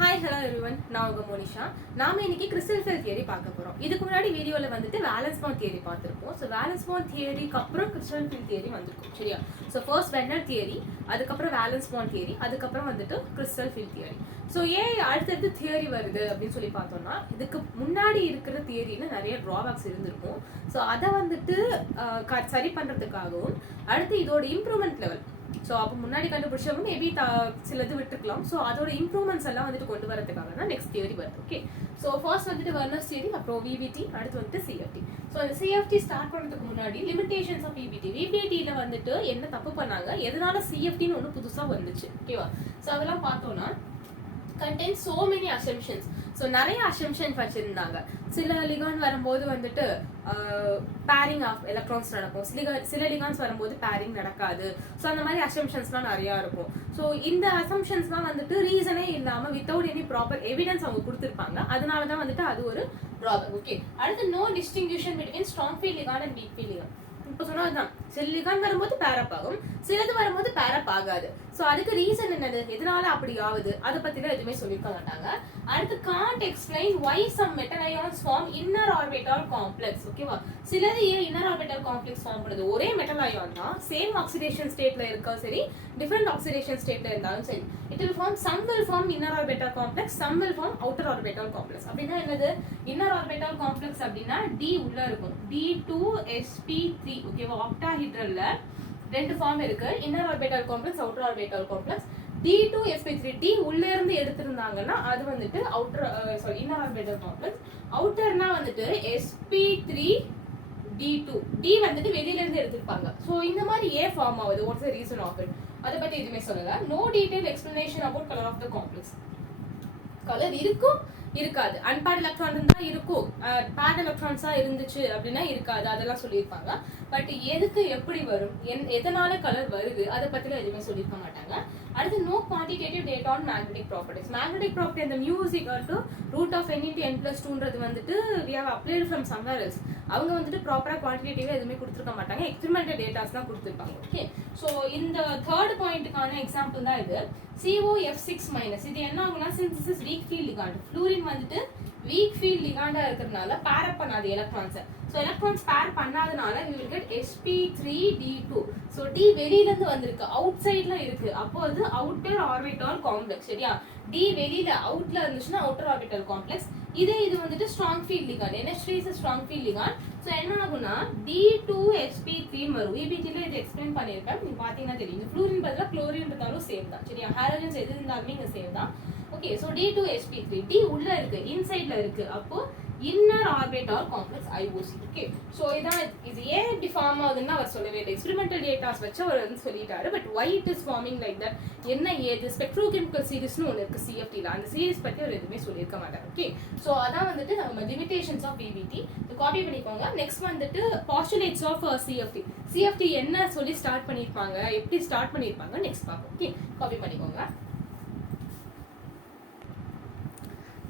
Hi, hello everyone. நான் உங்க மோனிஷா. நாம இன்னைக்கு கிறிஸ்டல் ஃபீல்ட் தியரி பார்க்க போறோம். இதுக்கு முன்னாடி வீடியோல வந்துட்டு வேலன்ஸ் பாண்ட் தியரி பார்த்திருப்போம். சோ வேலன்ஸ் பாண்ட் தியரிக்கு அப்புறம் கிறிஸ்டல் ஃபீல்ட் தியரி வந்திருக்கும். சரியா? சோ ஃபர்ஸ்ட் வெர்னர் தியரி, அதுக்கு அப்புறம் வேலன்ஸ் பாண்ட் தியரி, அதுக்கு அப்புறம் வந்துட்டு கிறிஸ்டல் ஃபீல்ட் தியரி. சோ ஏன் அடுத்தடுத்து தியரி வருது அப்படின்னு சொல்லி பார்த்தோம்னா, இதுக்கு முன்னாடி இருக்கிற தியரியில நிறைய டிராபேக்ஸ் இருந்திருக்கும். சோ அதை வந்துட்டு சரி பண்றதுக்காகவும் அடுத்து இதோட இம்ப்ரூவ்மெண்ட் லெவல், ஸோ அப்போ முன்னாடி கண்டுபிடிச்சவங்க மேபி சிலது விட்டுருக்கலாம். ஸோ அதோட இம்ப்ரூவ்மெண்ட்ஸ் எல்லாம் வந்துட்டு கொண்டு வரதுக்காக தான் நெக்ஸ்ட் தியரி வருது. ஓகே, ஸோ ஃபர்ஸ்ட் வந்துட்டு வெர்னர்ஸ் தியரி, அப்புறம் விபிடி, அடுத்து வந்துட்டு சிஎஃப்டி. ஸோ அந்த சிஎஃப்டி ஸ்டார்ட் பண்ணுறதுக்கு முன்னாடி லிமிடேஷன்ஸ் ஆஃப் விபிடி, விபிடியில் வந்துட்டு என்ன தப்பு பண்ணாங்க, எதனால சிஎஃப்டின்னு ஒன்று புதுசாக வந்துச்சு. ஓகேவா? ஸோ அதெல்லாம் பார்த்தோம்னா contain so many assumptions. So நிறைய அசம்ஷன்ஸ் வச்சிருந்தாங்க. சில லிகான் வரும்போது வந்துட்டு பேரிங் ஆஃப் எலக்ட்ரான்ஸ் நடக்கும், சில லிகான்ஸ் வரும்போது பேரிங் நடக்காது. ஸோ அந்த மாதிரி அசம்ஷன்ஸ்லாம் நிறையா இருக்கும். ஸோ இந்த அசம்ஷன்ஸ்லாம் வந்துட்டு ரீசனே இல்லாமல் வித்தவுட் எனி ப்ராப்பர் எவிடன்ஸ் அவங்க கொடுத்துருப்பாங்க. அதனால தான் வந்துட்டு அது ஒரு ப்ராப்ளம். ஓகே, அடுத்து no distinction between strong field ligand and weak field ligand. இப்போ சொன்னதுதான், சில லிகான் வரும்போது பேரப் ஆகும், சிலது வரும்போது பேரப் ஆகாது. ஸோ அதுக்கு ரீசன் என்னது, எதனால அப்படி ஆகுது, அதை பத்திலாம் எதுவுமே சொல்லியிருக்க மாட்டாங்க. அடுத்து can't explain why some metal ions form inner orbital complex. ஓகேவா? சிலது ஏன் இன்னர் ஆர்பிட்டால் காம்ப்ளெக்ஸ் ஃபார்ம் பண்ணுது, ஒரே மெட்டல் அயான் தான், சேம் ஆக்சிடேஷன் ஸ்டேட்ல இருக்கா சரி, டிஃபரெண்ட் ஆக்சிடேஷன் ஸ்டேட்ல இருந்தாலும் சரி, it will form some will form inner orbital complex, some will form outer orbital complex. அப்படின்னா என்னது, இன்னர் ஆர்பிட்டால் காம்ப்ளெக்ஸ் அப்படின்னா டி உள்ள இருக்கும், D2sp3. ஓகேவா? ஆக்டாஹெட்ரல்ல ரெண்டு ஃபார்ம் இருக்கு, inner orbital complex, outer orbital complex. D2sp3, D உள்ள இருந்து எடுத்திருந்தாங்கன்னா அது வந்துட்டு அவுட்டர் இன்னர் ஆர்பிட்டால் காம்ப்ளெக்ஸ். அவுட்டர்னா வந்துட்டு sp3d2, D வந்துட்டு வெளியில இருந்து எடுத்திருப்பாங்க. சோ இந்த மாதிரி ஏன் ஃபார்ம் ஆகுது, what's the reason of it, அத பத்தி எதுவுமே சொல்லல. No detail explanation about colour of the complex. Colour இருக்கும் இருக்காது, அன்பேர்ட் எலக்ட்ரான் இருந்தா இருக்கும், பேர்ட் எலக்ட்ரான்ஸா இருந்துச்சு அப்படின்னா இருக்காது, அதெல்லாம் சொல்லியிருப்பாங்க. பட் எதுக்கு எப்படி வரும், எதனால கலர் வருது, அதை பத்திலாம் எதுவுமே சொல்லியிருக்க மாட்டாங்க. அடுத்து no quantitative data on magnetic properties. Magnetic property அந்த music to root of n into n+2ன்றது வந்துட்டு we have applied from somewhere else. அவங்க வந்துட்டு ப்ராப்பரா குவான்டிடேட்டிவா எதுவுமே கொடுத்துருக்க மாட்டாங்க, எக்ஸ்பெரிமெண்டல் டேட்டாஸ் தான் கொடுத்துருப்பாங்க. ஓகே, ஸோ இந்த தேர்ட் பாயிண்ட்டுக்கான எக்ஸாம்பிள் தான் இது. COF6-. இது என்ன ஆகுனா, since this is weak field ligand, fluorine வந்துட்டு வீக் ஃபீல்ட் லிகாண்டா இருக்கிறதுனால பேர் பண்ணாது எலக்ட்ரான்ஸ். ஸோ எலக்ட்ரான்ஸ் பேர் பண்ணாதனால we will get sp3d2. So d வெளியில இருந்து வந்திருக்கு, அவுட் சைட்ல இருக்கு, அப்போ அது அவுட்டர் ஆர்பிட்டால் காம்ப்ளெக்ஸ். சரியா? டி வெளியில அவுட்ல இருந்துச்சுன்னா அவுட்டர் ஆர்பிட்டால் காம்ப்ளெக்ஸ். இது வந்துட்டு strong field ligand, NH3 is strong field ligand. So என்ன ஆகும்னா D2sp3 வரும். EBGல இது எக்ஸ்பிளைன் பண்ணியிருக்கேன், நீங்க பாத்தீங்கன்னா தெரியும். இந்த ஃப்ளூரின் பதிலா குளோரின் இருந்தாலும் சேம் தான். சரியா? ஹாலஜன்ஸ் எது இருந்தாலுமே இங்க சேம் தான். ஓகே, ஸோ D2sp3, D உள்ள இருக்கு, இன்சைட்ல இருக்கு, அப்போ inner orbital complex IOC. Okay, so இதான் இது ஏன் இப்படி ஃபார்ம் ஆகுதுன்னு அவர் சொல்லவே இல்லை, எக்ஸ்பெரிமெண்டல் டேட்டாஸ் வச்சு அவர் வந்து சொல்லிட்டாரு. But why it is farming like that, என்ன ஏது, ஸ்பெக்ட்ரோகெமிக்கல் சீரிஸ்னு ஒன்று இருக்கு சிஎஃப்டியில், அந்த சீரிஸ் பற்றி அவர் எதுவுமே சொல்லியிருக்க மாட்டார். ஓகே, ஸோ அதான் வந்துட்டு நம்ம லிமிடேஷன்ஸ் ஆஃப் விபிடி காப்பி பண்ணிக்கோங்க. நெக்ஸ்ட் வந்துட்டு பாஸ்டுலேட்ஸ் ஆஃப் சிஎஃப்டி. சிஎஃப்டி என்ன சொல்லி ஸ்டார்ட் பண்ணியிருப்பாங்க, எப்படி ஸ்டார்ட் பண்ணியிருப்பாங்க நெக்ஸ்ட் பார்ப்போம். ஓகே, காப்பி பண்ணிக்கோங்க.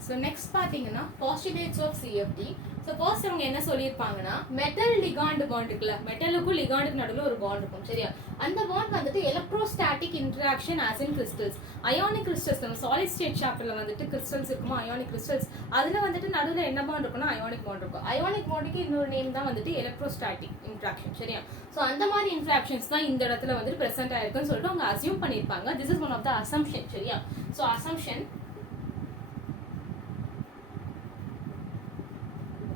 ஸோ நெக்ஸ்ட் பார்த்தீங்கன்னா postulates of CFT. So first அவங்க என்ன சொல்லியிருப்பாங்கன்னா, மெட்டல் லிகாண்ட் பாண்ட் இருக்குல்ல, மெட்டலுக்கும் லிகாண்டுக்கு நடுவில் ஒரு பாண்ட் இருக்கும். சரியா? அந்த பாண்ட் வந்துட்டு electrostatic interaction as in crystals. Ionic crystals, நம்ம சாலிட் ஸ்டேட் சாப்டர்ல வந்துட்டு கிறிஸ்டல்ஸ் இருக்குமா, அயானிக் கிறிஸ்டல்ஸ், அதுல வந்துட்டு நடுவில் என்ன பாண்ட் இருக்குன்னா அயானிக் பாண்ட் இருக்கும். அயானிக் பாண்டுக்கு இன்னொரு நேம் தான் வந்துட்டு எலக்ட்ரோஸ்டாட்டிக் இன்டராக்ஷன். சரியா? ஸோ அந்த மாதிரி இன்டராக்ஷன்ஸ் தான் இந்த இடத்துல வந்துட்டு பிரசென்ட் ஆயிருக்குன்னு சொல்லிட்டு அவங்க அசியூம் பண்ணியிருப்பாங்க. This is one of the assumption. சரியா? So assumption.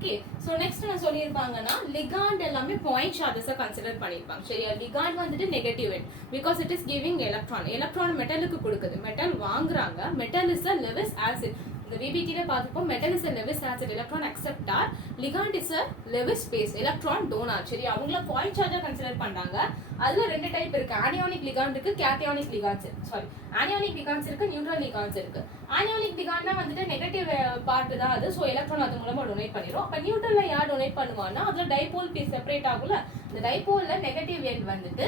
Okay, so next என்ன சொல்லியிருப்பாங்கன்னா, லிகாண்ட் எல்லாமே பாயிண்ட் சார்ஜஸா கன்சிடர் பண்ணிருப்பாங்க. சரியா? லிகாண்ட் வந்துட்டு negative end, because it is giving electron. Electron மெட்டலுக்கு கொடுக்குது, மெட்டல் வாங்குறாங்க, metal is a Lewis acid. இந்த விபிடில பார்த்துப்போம், metal is a Lewis acid, electron acceptor, ligand is a Lewis base, electron donor. சரி, அவங்கள பாயிண்ட் சார்ஜா கன்சிடர் பண்றாங்க. அதுல ரெண்டு டைப் இருக்கு, ஆனியானிக் லிகாண்ட் இருக்கு, கேட்டயானிக் லிகாண்ட்ஸ் இருக்கு. சாரி, ஆனியானிக் லிகாண்ட்ஸ் இருக்கு, நியூட்ரல் லிகாண்ட்ஸ் இருக்கு. ஆனியானிக் லிகாண்ட்னா வந்துட்டு நெகட்டிவ் பார்ட் தான் அது, சோ எலக்ட்ரான் அது மூலமா டொனேட் பண்ணிரும். அப்ப நியூட்ரல்ல யார் டொனேட் பண்ணுவாங்கன்னா, அதுல டைபோல் பீஸ் செப்பரேட் ஆகும்ல, இந்த டைபோல்ல நெகட்டிவ் எண்ட் வந்துட்டு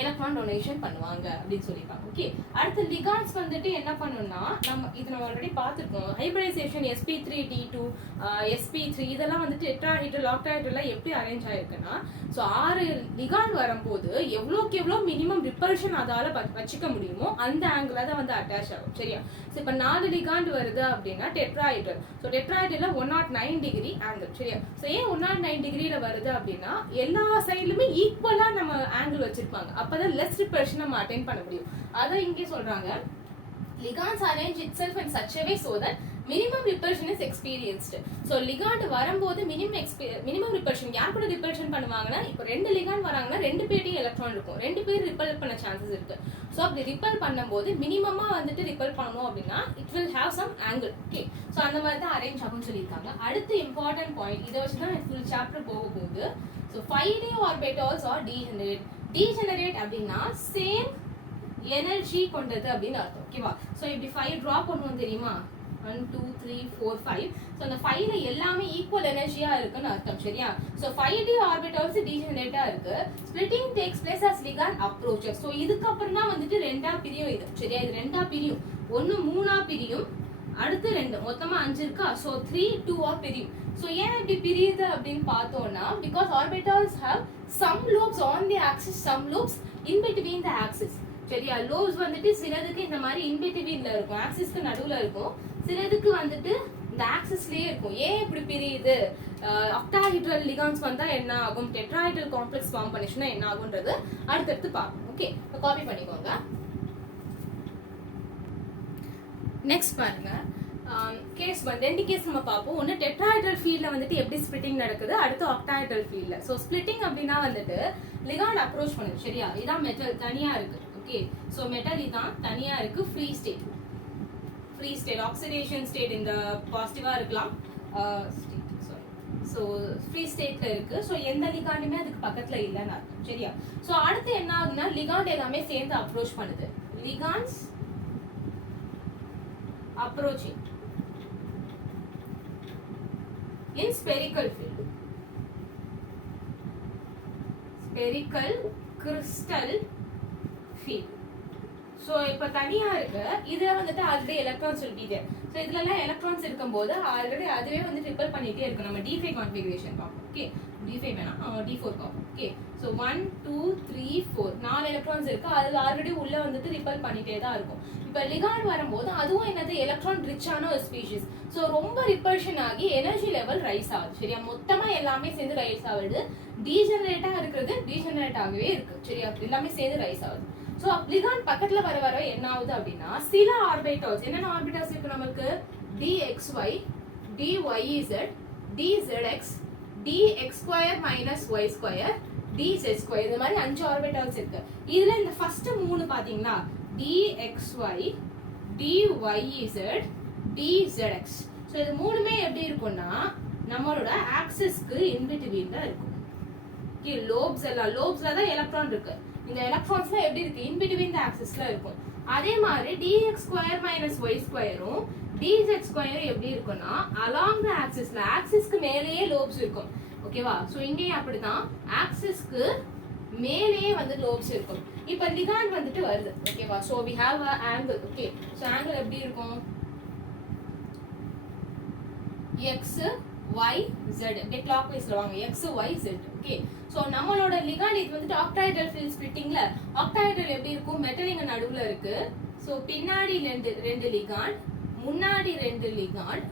எலக்ட்ரான் டொனேஷன் பண்ணுவாங்க அப்படின்னு சொல்லியிருக்காங்க. ஓகே, அடுத்து லிகாண்ட்ஸ் வந்துட்டு என்ன பண்ணணும்னா, நம்ம ஆல்ரெடி பார்த்துருக்கோம். ஹைபிரிடைசேஷன் sp3d2 sp3 இதெல்லாம் வந்துட்டு டெட்ராஹெட்ரல் ஆக்டாஹெட்ரல் எப்படி அரேஞ்ச் ஆயிருக்குன்னா, ஸோ 6 லிகாண்ட் வரும்போது எவ்வளோக்கு எவ்வளோ மினிமம் ரிப்பல்ஷன் அதால வச்சுக்க முடியுமோ அந்த ஆங்கிள் தான் வந்து அட்டாச் ஆகும். சரியா? ஸோ இப்போ 4 லிகாண்ட் வருது அப்படின்னா tetrahedral. So tetrahedral 109 degree angle. சரியா? ஸோ ஏன் 109 டிகிரியில வருது அப்படின்னா எல்லா சைட்லுமே ஈக்குவலா நம்ம ஆங்கிள் வச்சிருப்பாங்க. அப்பதான் லெஸ் ரிப்பல்ஷன் நம்ம அட்டைன் பண்ண முடியும். அதை இங்கே சொல்றாங்க, ligands arrange itself in such a way so that minimum repulsion is experienced. So ligand வரும்போது minimum repulsion யார் கூட repulsion பண்ணுவாங்கன்னா, இப்போ 2 ligand வராங்கன்னா 2 பேர்ட்டி எலக்ட்ரான் இருக்கும், 2 பேர் ரிப்பல் பண்ண சான்சஸ் இருக்கு. ஸோ அப்படி ரிப்பல் பண்ணும்போது மினிமமா வந்துட்டு ரிப்பல் பண்ணணும் அப்படின்னா it will have some angle. Okay, so அந்த மாதிரி தான் அரேஞ்ச் ஆகும்னு சொல்லியிருக்காங்க. அடுத்து இம்பார்ட்டன்ட் பாயிண்ட், இதை வச்சு தான் ஃபுல் சாப்டர் போக போகுது. So 5d orbitals are degenerate. Degenerate அப்படின்னா சேம் எனர்ஜி கொண்டது அப்படின்னு அர்த்தம். ஓகேவா? ஸோ இப்படி 5 ட்ராப் பண்ணுவோம் தெரியுமா, 1 2 3 4 5. ஸோ அந்த 5ல எல்லாமே ஈக்குவல் எனர்ஜியா இருக்குன்னு அர்த்தம். சரியா? ஸோ 5d ஆர்பிட்டல்ஸ் டீஜெனரேட்டா இருக்கு. Splitting takes place as ligand approaches. So இதுக்கப்புறம் தான் வந்துட்டு ரெண்டா பிரியும் இது. சரியா? இது ரெண்டா பிரியும், ஒன்னு 3ஆ பிரியும், அடுத்து 2, மொத்தமா 5 இருக்கா. ஸோ 3 2ஆ பிரியும். ஸோ ஏன் இப்படி பிரியுது அப்படின்னு பார்த்தோம்னா, because orbitals have some lobes on the axis, some lobes in between the axis. சரியா? லோப்ஸ் வந்துட்டு சிலதுக்கு இந்த மாதிரி இன் பிட்வீன்ல இருக்கும், ஆக்சிஸ்க்கு நடுவுல இருக்கும், சிலதுக்கு வந்துட்டு இந்த ஆக்சிஸ்லயே இருக்கும். ஏன் இப்படி பிரியுது? ஆக்டாஹெட்ரல் லிகாண்ட்ஸ் வந்தா என்ன ஆகும், டெட்ராஹெட்ரல் காம்ப்ளெக்ஸ் ஃபார்ம் பண்ணிச்சுன்னா என்ன ஆகும்ன்றது அடுத்தடுத்து பார்ப்போம். ஓகே, காப்பி பண்ணிக்கோங்க. நெக்ஸ்ட் பாருங்க, கேஸ் 2 கேஸ் நம்ம பார்ப்போம். ஒன்று டெட்ராஹெட்ரல் ஃபீல்ட்ல வந்துட்டு எப்படி ஸ்பிளிட்டிங் நடக்குது, அடுத்து ஆக்டாஹெட்ரல் ஃபீல்ட்ல. ஸோ ஸ்பிளிட்டிங் அப்படின்னா வந்துட்டு லிகாண்ட் அப்ரோச் பண்ணுது. சரியா? இதான் மெட்டல் தனியா இருக்கு. ஓகே, ஸோ மெட்டல் இதான் தனியா இருக்கு, free state. Free state oxidation state இந்த பாசிட்டிவா இருக்கலாம், ஸோ ஃப்ரீ ஸ்டேட்ல இருக்கு. ஸோ எந்த லிகாண்டுமே அதுக்கு பக்கத்துல இல்லைன்னு அர்த்தம். சரியா? ஸோ அடுத்து என்ன ஆகுதுன்னா, லிகாண்ட் எல்லாமே சேர்ந்து அப்ரோச் பண்ணுது. Ligands approaching in spherical field, spherical crystal field. So இப்போ தனியா இருக்கு, இதுல வந்துட்டு already electrons will be there. So இதுல எல்லாம் எலக்ட்ரான்ஸ் இருக்கும்போது ஆல்ரெடி அதுவே வந்து ரிப்பல் பண்ணிட்டே இருக்கு. நம்ம d5 கான்ஃபிகரேஷன் பார்ப்போம். ஓகே, d5 வேணாம், d4 பார்ப்போம். ஓகே, ஸோ 1 2 3 4 4 எலக்ட்ரான்ஸ் இருக்கு, அதுல ஆல்ரெடி உள்ள வந்துட்டு ரிப்பல் பண்ணிட்டே தான் இருக்கும். இப்போ லிகாண்ட் வரும்போது அதுவும் என்னது, எலக்ட்ரான் ரிச்சான ஒரு ஸ்பீஷிஸ். ஸோ ரொம்ப ரிப்பல்ஷன் ஆகி எனர்ஜி லெவல் ரைஸ் ஆகுது. சரியா? மொத்தமா எல்லாமே சேர்ந்து ரைஸ் ஆகுது. டீஜெனரேட்டா இருக்கிறது டீஜெனரேட் ஆகவே இருக்கு. சரியா? எல்லாமே சேர்ந்து ரைஸ் ஆகுது. ஸோ லிகாண்ட் பக்கத்துல வர வர என்ன ஆகுது அப்படின்னா, சில ஆர்பிட்டல்ஸ், என்னென்ன ஆர்பிட்டல்ஸ் இருக்கு நமக்கு, dxy dyz dzx dx² - y² dz², இந்த மாதிரி 5 ஆர்பிட்டல்ஸ் இருக்கு. இதுல இந்த ஃபர்ஸ்ட் 3 பாத்தீங்களா, dxy dyz dzx. ஸோ இது மூணுமே எப்படி இருக்கும்னா நம்மளோட ஆக்சிஸ்க்கு இன் பிட்வீன்ல இருக்கும். ஓகே, லோப்ஸ் எல்லாம் லோப்ஸ்ல தான் எலக்ட்ரான் இருக்கு. இந்த எலக்ட்ரான்ஸ்ல எப்படி இருக்கு, இன் பிட்வீன் தி ஆக்சிஸ்ல இருக்கும். அதே மாதிரி dx² - y² dz² எப்படி இருக்கும்னா அலாங் தி ஆக்சிஸ்ல, ஆக்சிஸ்க்கு மேலேயே லோப்ஸ் இருக்கும். ஓகேவா? சோ இங்கேயும் அப்படிதான் ஆக்சிஸ்க்கு மேலேயே வந்து லோப்ஸ் இருக்கும். இப்போ லிகாண்ட் வந்துட்டு வருது. ஓகேவா? So we have a angle. Okay, so angle எப்படி இருக்கும், x y z, இப்படி clockwise வாங்க, x y z. Okay, so நம்மளோட லிகாண்ட் இது வந்துட்டு ஆக்டாஹெட்ரல் ஃபீல்ட் ஸ்பிளிட்டிங்ல, ஆக்டாஹெட்ரல் எப்படி இருக்கும், மெட்டல் இங்க நடுவுல இருக்கு. சோ பின்னாடி ரெண்டு லிகாண்ட், முன்னாடி 2 லிகாண்ட்,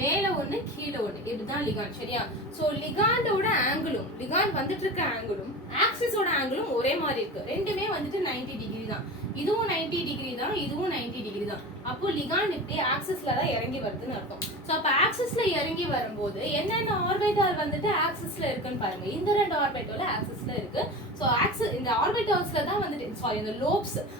மேல ஒண்ணு கீழ ஒண்ணு, இதுதான் லிகாண்ட். சரியா? சோ லிகாண்டோட ஆங்கிளும் லிகாண்ட் வந்துட்டு இருக்க ஆங்கிளும் ஆக்சிஸோட ஆங்கிளும் ஒரே மாதிரி இருக்கு. ரெண்டுமே வந்துட்டு 90 டிகிரி தான். இதுவும் 90 டிகிரி தான், இதுவும் 90 டிகிரி தான். அப்போ லிகாண்ட் இப்படி ஆக்சிஸ்ல தான் இறங்கி வருதுன்னு அர்த்தம். சோ அப்ப ஆக்சிஸ்ல இறங்கி வரும்போது என்னென்ன ஆர்பிட்டால் வந்துட்டு ஆக்சிஸ்ல இருக்குன்னு பாருங்க. இந்த 2 ஆர்பிட்டால் ஆக்சிஸ்ல இருக்கு. சோ ஆக்சிஸ் இந்த ஆர்பிட்டால்ஸ்ல தான் வந்துட்டு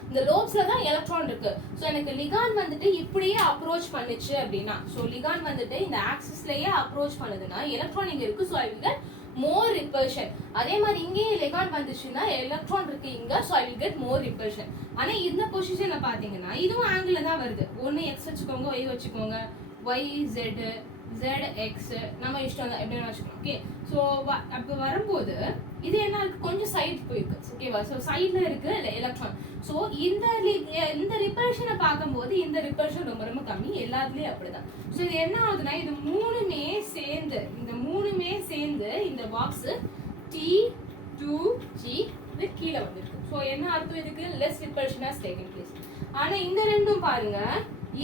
இந்த லோப்ஸ்ல தான் எலக்ட்ரான் இருக்கு. சோ எனக்கு லிகாண்ட் வந்துட்டு இப்படியே அப்ரோச் பண்ணுச்சு அப்படின்னா, சோ லிகாண்ட் வந்துட்டு இந்த ஆக்சிஸ்லயே அப்ரோச் பண்ணுதுன்னா எலக்ட்ரான் இங்க இருக்கு. So I will get more repulsion. அதே மாதிரி இங்கேயே லிகாண்ட் வந்துச்சுன்னா எலக்ட்ரான் இருக்கு இங்க, so I will get more repulsion. ஆனா இந்த பொசிஷன்ல பாத்தீங்கன்னா இதுவும் ஆங்கிள் தான் வருது. ஒன்னு x வச்சுக்கோங்க, y வச்சுக்கோங்க, y z ZX நம்ம இஷ்டம் தான் எப்படி வச்சுக்கணும். ஓகே, ஸோ அப்போ வரும்போது இது என்ன இருக்கு, கொஞ்சம் சைடு போயிருக்கு. ஓகேவா, ஸோ சைடில் இருக்கு எலக்ட்ரான். ஸோ இந்த ரிப்பல்ஷனை பார்க்கும்போது இந்த ரிப்பல்ஷன் ரொம்ப ரொம்ப கம்மி, எல்லாத்துலேயும் அப்படிதான். ஸோ இது என்ன ஆகுதுன்னா, இது மூணுமே சேர்ந்து இந்த பாக்ஸ் T2G இது கீழே வந்துருக்கு. ஸோ என்ன அர்த்தம், இதுக்கு less repulsion has taken place. ஆனால் இந்த ரெண்டும் பாருங்க,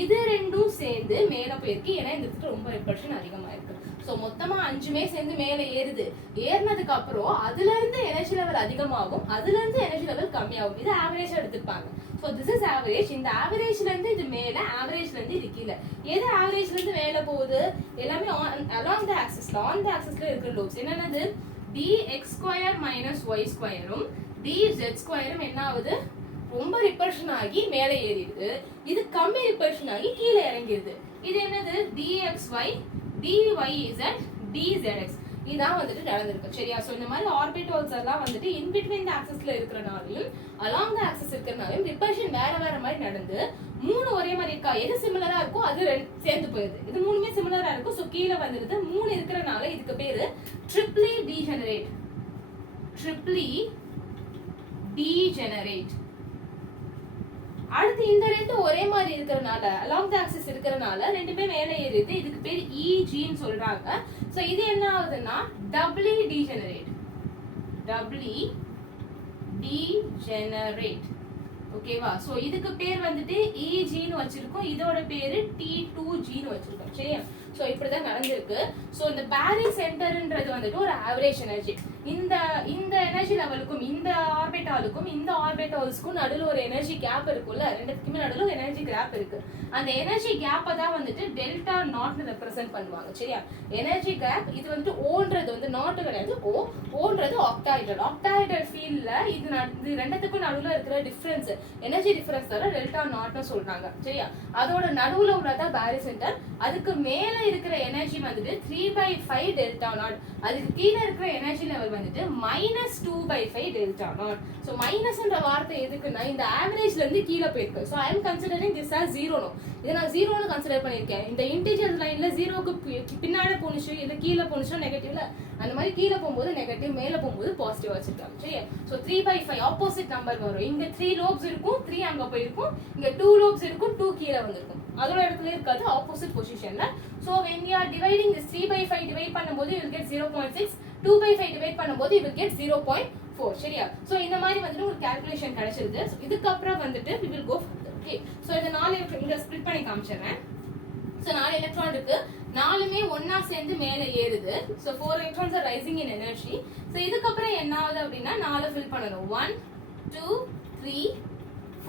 இது ரெண்டும் சேர்ந்து மேலே போயிருக்கு. ஏன்னா இந்த இடத்துல ரொம்ப ரிப்பல்ஷன் அதிகமாக இருக்கு. ஸோ மொத்தமா 5மே சேர்ந்து மேலே ஏறுது. ஏறினதுக்கு அப்புறம் அதுல இருந்து எனர்ஜி லெவல் அதிகமாகும், அதுல இருந்து எனர்ஜி லெவல் கம்மியாகும். இது ஆவரேஜ் எடுத்துப்பாங்க. So this is average. இந்த ஆவரேஜ்ல இருந்து இது மேல, ஆவரேஜ்ல இருந்து இது கீழே. எது ஆவரேஜ்ல இருந்து மேல போகுது, எல்லாமே அலாங் த ஆக்சிஸ்ல, ஆன் த ஆக்சிஸ்ல இருக்கிற லோப்ஸ் என்னன்னது, dx² - y² dz² என்ன ஆகுது, ரொம்ப ரிப்பல்ஷன் ஆகி மேலே ஏறிடுது. இது கம்மி ரிப்பல்ஷன் ஆகி கீழே இறங்கிடுது. இது என்னது, dxy dyz dzx இதான் வந்துட்டு நடந்திருக்கு. சரியா, சோ இந்த மாதிரி ஆர்பிட்டல்ஸ் எல்லாம் வந்துட்டு இன் பிட்வீன் தி ஆக்சிஸ்ல இருக்கறனாலயும் அலாங் தி ஆக்சிஸ் இருக்கறனாலயும் ரிப்பல்ஷன் வேற வேற மாதிரி நடந்து மூணு ஒரே மாதிரி இருக்கா, எது சிமிலரா இருக்கோ அது சேர்ந்து போயிடுது. இது மூணுமே சிமிலரா இருக்கும். சோ கீழே வந்துருது. மூணு இருக்கறனால இதுக்கு பேரு ட்ரிப்ளி டீஜெனரேட். அடுத்து இந்த ரெண்டு ஒரே மாதிரி இருக்கறனால, அலாங் தி ஆக்சிஸ் இருக்கறனால ரெண்டுமே மேலே ஏறுது. இதுக்கு பேர் EG ன்னு சொல்றாங்க. சோ இது என்ன ஆகுதுன்னா டப்ளி டீஜெனரேட். ஓகேவா, சோ இதுக்கு பேர் வந்துட்டு EG ன்னு வச்சிருக்கோம், இதோட பேரு T2G ன்னு வச்சிருக்கோம். சரியா, சோ இப்படிதான் நடந்திருக்கு. சோ இந்த பேரி சென்டர்ன்றது வந்துட்டு ஒரு ஆவரேஜ் எனர்ஜி. இந்த எனர்ஜி லெவலுக்கும் இந்த ஆர்பிட்டாலுக்கும் இந்த ஆர்பிட்டால்ஸ்க்கும் நடுவில் ஒரு எனர்ஜி கேப் இருக்குல்ல, ரெண்டுத்துக்குமே நடுவில் எனர்ஜி கேப் இருக்கு. அந்த எனர்ஜி கேப்பை தான் வந்துட்டு டெல்டா நாட்னு ரெப்ரசென்ட் பண்ணுவாங்க. சரியா, எனர்ஜி கேப் இது வந்துட்டு ஓன்றது வந்து நாட் கிடையாது, ஓன்றது ஆக்டாஹெட்ரல். ஆக்டாஹெட்ரல் ஃபீல்ட்ல இது ரெண்டுத்துக்கும் நடுவில் இருக்கிற டிஃபரன்ஸ், எனர்ஜி டிஃபரன்ஸ் தவிர டெல்டா நாட்னு சொல்றாங்க. சரியா, அதோட நடுவில் உள்ளதா பேரி சென்டர். அதுக்கு மேல இருக்கிற எனர்ஜி வந்துட்டு 3/5 டெல்டா நாட். அதுக்கு கீழே இருக்கிற எனர்ஜி லெவல் வந்துட்டு -2/5 டெல்டா நாட். சோ மைனஸ்ன்ற வார்த்தை எதுக்குன்னா இந்த ஆவரேஜ்ல இருந்து கீழே போயிருக்கு. So I am considering this as 0. இதை நான் 0னு கன்சிடர் பண்ணிருக்கேன். இந்த இன்டிஜர் லைன்ல 0க்கு பின்னாடி போனுச்சு, இது கீழே போனுச்சு நெகட்டிவ்ல, அந்த மாதிரி கீழே போகும்போது நெகட்டிவ், மேல போகும்போது பாசிட்டிவ் வச்சிருக்காங்க. சரியா, சோ 3/5 ஆப்போசிட் நம்பர் வரும். இங்க 3 லோப்ஸ் இருக்கும், 3 அங்க போயிருக்கும். இங்க 2 லோப்ஸ் இருக்கும், 2 கீழே வந்திருக்கும். அதோட இடத்துல இருக்காது, ஆப்போசிட் பொசிஷன்ல. So when we are dividing this 3/5 divide பண்ணும்போது you will get 0.6, 2/5 டிவைட் பண்ணும்போது you will get 0.4. சரியா, சோ இந்த மாதிரி வந்துட்டு ஒரு கால்குலேஷன் கிடைச்சிருது. இதுக்கு அப்புறம் வந்துட்டு we will go further. Okay, so இந்த 4 இங்க ஸ்ப்ளிட் பண்ணி காமிச்சறேன். சோ 4 எலக்ட்ரான் இருக்கு, 4மே ஒண்ணா சேர்ந்து மேலே ஏறுது. So 4 electrons are rising in energy. So இதுக்கு அப்புறம் என்ன ஆகுது அப்படினா 4 ஃபில் பண்ணனும். 1 2 3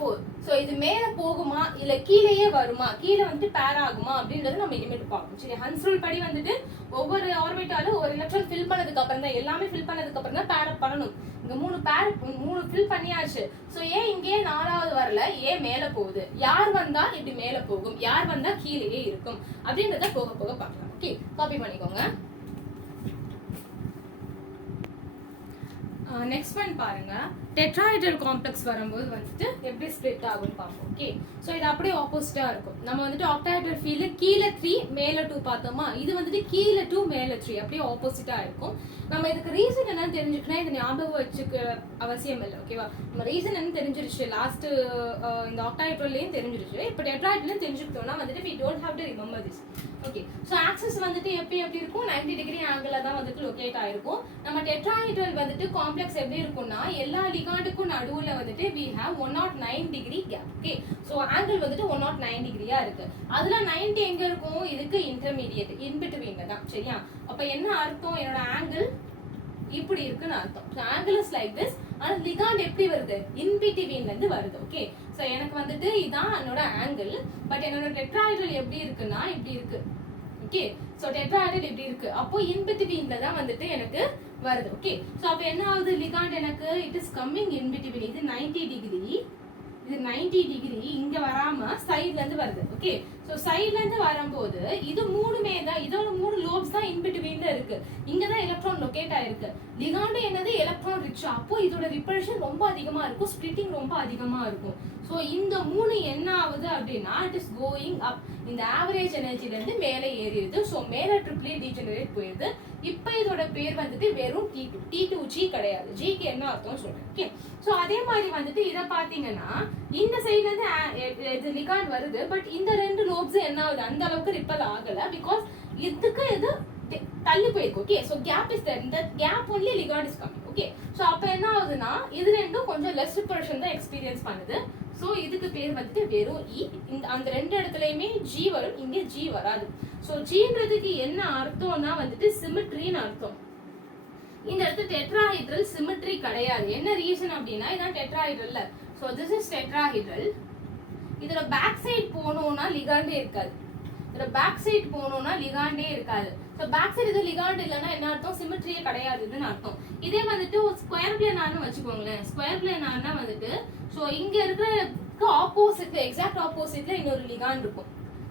4. சோ இது மேல போகுமா இல்ல கீழேயே வருமா, கீழே வந்து பேர் ஆகுமா அப்படிங்கறது நம்ம இனிமேட் பார்ப்போம். சரி, ஹன்ஸ் ரூல் படி வந்துட்டு ஒவ்வொரு ஆர்பிட்டாலும் ஒரு எலக்ட்ரான் ஃபில் பண்ணதுக்கு அப்புறம் தான், எல்லாமே ஃபில் பண்ணதுக்கு அப்புறம் தான் பேர் அப் பண்ணனும். இங்க 3 ஃபில் பண்ணியாச்சு. சோ ஏன் இங்கே 4வது வரல, ஏன் மேல போகுது, யார் வந்தா இப்படி மேல போகும், யார் வந்தா கீழேயே இருக்கும் அப்படிங்கறத போக போக பார்க்கலாம். ஓகே, காப்பி பண்ணிக்கோங்க. நெக்ஸ்ட் ஒன் பாருங்க, டெட்ராஹெட்ரல் காம்ப்ளெக்ஸ் வரும்போது வந்துட்டு எப்படி ஸ்ப்ளிட் ஆகும்னு பார்ப்போம். ஓகே, சோ இது அப்படியே ஆப்போசிட்டா இருக்கும். நம்ம வந்துட்டு ஆக்டாஹெட்ரல் ஃபீல்ட்ல கீழே 3 மேல 2 பார்த்தோமா, இது வந்துட்டு கீழே 2 மேல 3 அப்படியே ஆப்போசிட்டா இருக்கும். நம்ம இதுக்கு ரீசன் என்னன்னு தெரிஞ்சுக்கணும், இது ஞாபகம் வச்சுக்க அவசியம் இல்லை. ஓகேவா, நம்ம ரீசன் என்னன்னு தெரிஞ்சிருச்சு, லாஸ்ட் இந்த ஆக்டாஹெட்ரல்லயும் தெரிஞ்சிருச்சு. இப்போ டெட்ராஹெட்ரலும் தெரிஞ்சுக்கிட்டோம்னா வந்துட்டு we don't have to remember this. Okay, so axis வந்துட்டு எப்படி இருக்கும், 90 டிகிரி ஆங்கிள்ல தான் வந்துட்டு லொகேட் ஆயிருக்கும். நம்ம டெட்ராஹெட்ரல் வந்துட்டு காம்ப்ளெக்ஸ் எப்படி இருக்கும்னா எல்லா லிகாண்டுக்கும் நடுவுல வந்துட்டு we have 109 degree gap. Okay, so angle வந்துட்டு 109 டிகிரியா இருக்கு. அதுல 90 எங்க இருக்கும், இதுக்கு இன்டர்மீடியேட் இன் பிட்வீன்ல தான். சரியா, அப்ப என்ன அர்த்தம், என்னோட ஆங்கிள் இப்படி இருக்குன்னு அர்த்தம். So angle is like this. ஆனா லிகாண்ட் எப்படி வருது, இன் பிட்வீன்ல இருந்து வருது. ஓகே, சோ எனக்கு வந்துட்டு இதான் என்னோட ஆங்கிள். பட் என்னோட டெட்ராஹெட்ரல் எப்படி இருக்குன்னா இப்படி இருக்கு. ஓகே, சோ டெட்ராஹெட்ரல் இப்படி இருக்கு, அப்போ இன் பிட்வீன்ல தான் வந்துட்டு எனக்கு வருது. ஓகே, சோ அப்ப என்ன ஆகுது, லிகாண்ட் எனக்கு it is coming in between. இது 90 டிகிரி, இது 90 டிகிரி இங்க வராம சைடுல இருந்து வருது. ஓகே, சோ சைடுல இருந்து வரும்போது இது மூணுமே தான், இதோட 3 லோப்ஸ் தான் இன் பிட்வீன்ல இருக்கு. இங்க தான் எலக்ட்ரான் லொகேட் ஆயிருக்கு. லிகாண்ட் என்னது, எலக்ட்ரான் ரிச், அப்போ இதோட ரிப்பல்ஷன் ரொம்ப அதிகமா இருக்கும், ஸ்ப்ளிட்டிங் ரொம்ப அதிகமா இருக்கும். சோ இந்த 3 என்ன ஆகுது அப்படின்னா இட் இஸ் கோயிங் அப். இந்த ஆவரேஜ் எனர்ஜில இருந்து மேலே ஏறிடுது. ஸோ மேலே ட்ரிப்ளி டீஜெனரேட் போயிருது. இப்போ இதோட பேர் வந்துட்டு வெறும் T2. T2G கிடையாது. ஜிக்கு என்ன அர்த்தம் சொல்றேன். ஓகே, ஸோ அதே மாதிரி வந்துட்டு இதை பார்த்தீங்கன்னா இந்த சைட்ல இருந்து இது லிகாண்ட் வருது. பட் இந்த ரெண்டு லோப்ஸ் என்ன ஆகுது, அந்த அளவுக்கு ரிப்பல் ஆகல. பிகாஸ் இதுக்கு இது தள்ளி போயிருக்கு. Okay, so gap is there. இந்த gap only ligand is coming. Okay, so அப்போ என்ன ஆகுதுன்னா இது ரெண்டும் கொஞ்சம் லெஸ் ரிப்பல்ஷன் தான் எக்ஸ்பீரியன்ஸ் பண்ணுது. ஸோ இதுக்கு பேர் வந்துட்டு வெறும் இ. இந்த அந்த ரெண்டு இடத்துலையுமே ஜி வரும், இங்கே ஜி வராது. ஸோ ஜின்றதுக்கு என்ன அர்த்தம்னா வந்துட்டு சிமெட்ரின்னு அர்த்தம். இந்த இடத்துல டெட்ராஹைட்ரல் சிமெட்ரி கிடையாது. என்ன ரீசன் அப்படின்னா இதான் tetrahedral. So this is tetrahedral. இதோட பேக் சைட் போனோம்னா லிகாண்டே இருக்காது. இதோட பேக் சைட் போனோம்னா லிகாண்டே இருக்காது. ஸோ பேக் சைடு இது லிகாண்ட் இல்லைன்னா என்ன அர்த்தம், சிமெட்ரியே கிடையாதுன்னு அர்த்தம். இதே வந்துட்டு ஒரு ஸ்கொயர் பிளேனார்னு வச்சுக்கோங்களேன். ஸ்கொயர் பிளேனார்னா வந்துட்டு ஸோ இங்க இருக்கிற ஆப்போசிட்ல எக்ஸாக்ட் ஆப்போசிட்ல இன்னொரு லிகாண்ட் இருக்கும்.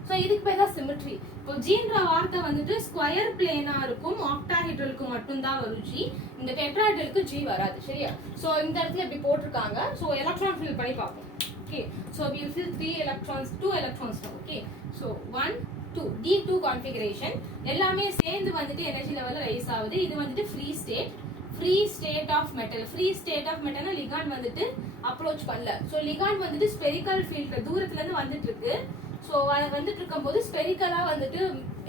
ஸோ இதுக்கு பேர் தான் சிமெட்ரி. இப்போ ஜீன்ற வார்த்தை வந்துட்டு ஸ்கொயர் பிளேனாருக்கும் ஆக்டாஹைட்ரலுக்கும் மட்டும்தான் வரும் ஜி. இந்த டெட்ராஹைட்ரலுக்கு ஜி வராது. சரியா? ஸோ இந்த இடத்துல இப்படி போட்டிருக்காங்க. ஸோ எலக்ட்ரான் ஃபில் பண்ணி பார்ப்போம். Okay, so we will fill 3 electrons, 2 electrons now. Okay, so 1 2 D2 configuration எல்லாமே சேர்ந்து வந்துட்டு எனர்ஜி லெவல்ல ரைஸ் ஆகுது. இது வந்துட்டு free state of metal. Free state of மெட்டல்னா லிகாண்ட் வந்துட்டு அப்ரோச் பண்ணல. ஸோ லிகாண்ட் வந்துட்டு ஸ்பெரிக்கல் ஃபீல்ட்ல தூரத்துல இருந்து வந்துட்டு இருக்கு. ஸோ வந்துட்டு இருக்கும்போது ஸ்பெரிக்கலா வந்துட்டு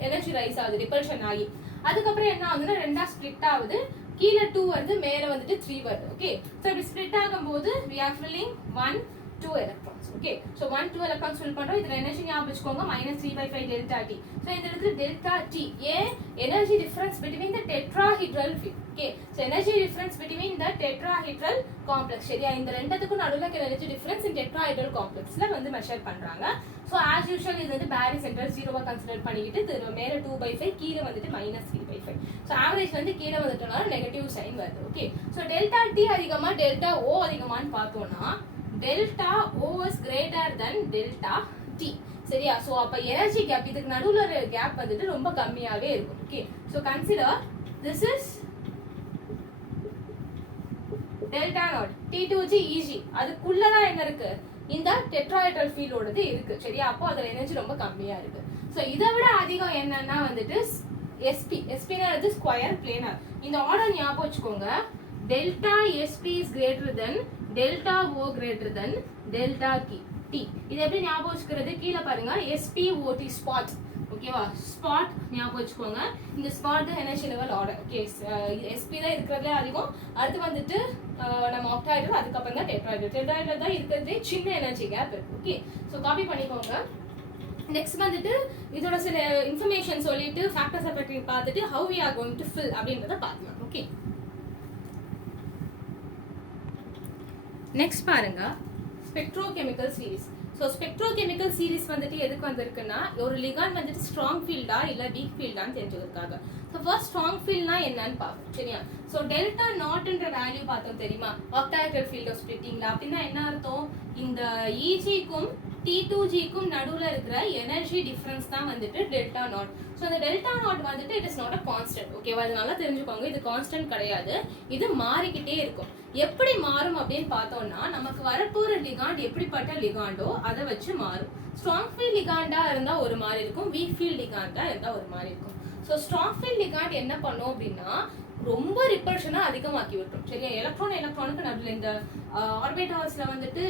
எனர்ஜி ரைஸ் ஆகுது, ரிப்பல்ஷன் ஆகி. அதுக்கப்புறம் என்ன ஆகுதுன்னா ரெண்டா ஸ்பிளிட் ஆகுது. கீழே 2 வருது, மேல வந்துட்டு 3 வருது. ஓகே, ஸோ இப்படி ஸ்பிளிட் ஆகும்போது we are filling 1 2 electrons. Okay, so 1 2 electrons fill பண்றோம். இதுல எனர்ஜி ஞாபகம் வச்சுக்கோங்க -3/5 delta T. So இந்த இடத்துல delta T ஏன் energy difference between the tetrahedral field. Okay, so energy difference between the tetrahedral complex. சரியா? இந்த ரெண்டுத்துக்கும் நடுவுல energy difference in tetrahedral complexல வந்து மெஷர் பண்றாங்க. So as usual இது வந்து பேரி சென்டர் 0வா கன்சிடர் பண்ணிக்கிட்டு மேல 2/5 கீழே வந்துட்டு -3/5. So average வந்து கீழே வந்துட்டனால நெகட்டிவ் சைன் வருது. ஓகே, so delta T அதிகமா delta O அதிகமான்னு பார்த்தோம்னா delta O is greater than delta T. சரியா? சோ அப்ப எனர்ஜி கேப் இதுக்கு நடுவுல ஒரு கேப் வந்துட்டு ரொம்ப கம்மியாவே இருக்கும். Okay, so consider this is delta naught T2G EG. அதுக்குள்ள தான் என்ன இருக்கு, இந்த டெட்ராஹைட்ரல் ஃபீல்டோடது இருக்கு. சரியா? அப்போ அதோட எனர்ஜி ரொம்ப கம்மியா இருக்கு. சோ இதை விட அதிகம் என்னன்னா வந்துட்டு SP னா ஸ்கொயர் பிளேனார். இந்த ஆர்டர் ஞாபகம் வச்சுக்கோங்க. delta SP is greater than delta O greater than delta T. இது எப்படி ஞாபகம் வச்சுக்கிறது, கீழே பாருங்க SPOT ஸ்பாட். ஓகேவா? ஸ்பாட் ஞாபகம் வச்சுக்கோங்க. இந்த ஸ்பாட் தான் energy level order. Okay, SP தான் இருக்கிறதுலே அதிகம். அடுத்து வந்துட்டு நம்ம ஆக்டாஹைட்ரல், அதுக்கப்புறம் தான் டெட்ராஹைட்ரல் தான் இருக்கிறதுலே சின்ன எனர்ஜி கேப் இருக்கு. ஓகே, ஸோ காப்பி பண்ணிக்கோங்க. நெக்ஸ்ட் வந்துட்டு இதோட சில இன்ஃபர்மேஷன் சொல்லிட்டு ஃபேக்டர்ஸ் பற்றி பார்த்துட்டு how we are going to fill அப்படின்றத பார்க்கலாம். ஓகே, நெக்ஸ்ட் பாருங்க spectrochemical series. So spectrochemical series வந்துட்டு எதுக்கு வந்திருக்குன்னா ஒரு லிகாண்ட் வந்துட்டு ஸ்ட்ராங் ஃபீல்டா இல்ல வீக் ஃபீல்டான்னு தெரிஞ்சுக்கிறதுக்காக. ஸோ ஃபர்ஸ்ட் ஸ்ட்ராங் ஃபீல்ட்னா என்னன்னு பார்ப்போம். சரியா? ஸோ டெல்டா நாட்ன்ற வேல்யூ பார்த்தோம் தெரியுமா, ஆக்டாஹைட்ரல் ஃபீல்ட் ஆஃப் ஸ்பிளிட்டிங்ல. அப்படின்னா என்ன அர்த்தம், இந்த EGக்கும் T2Gக்கும் நடுவுல இருக்கிற எனர்ஜி டிஃபரன்ஸ் தான் வந்துட்டு டெல்டா நாட். ஸோ அந்த டெல்டா நாட் வந்துட்டு it is not a constant. ஓகேவா? இது நல்லா தெரிஞ்சுக்கோங்க. இது கான்ஸ்டன்ட் கிடையாது, இது மாறிக்கிட்டே இருக்கும். எப்படி மாறும் அப்படின்னு பார்த்தோம்னா நமக்கு வரப்போற லிகாண்ட் எப்படிப்பட்ட லிகாண்டோ அதை வச்சு மாறும். ஸ்ட்ராங் ஃபீல்ட் லிகாண்டா இருந்தா ஒரு மாதிரி இருக்கும், வீக் ஃபீல்ட் லிகாண்டா இருந்தா ஒரு மாதிரி இருக்கும். ஸோ ஸ்ட்ராங் ஃபீல்ட் லிகாண்ட் என்ன பண்ணும் அப்படின்னா ரொம்ப ரிப்பல்ஷனா அதிகமாக்கி விட்டுரும். சரியா? எலக்ட்ரானுக்கு நடுவில் இந்த ஆர்பிட்டால்ஸ்ல வந்துட்டு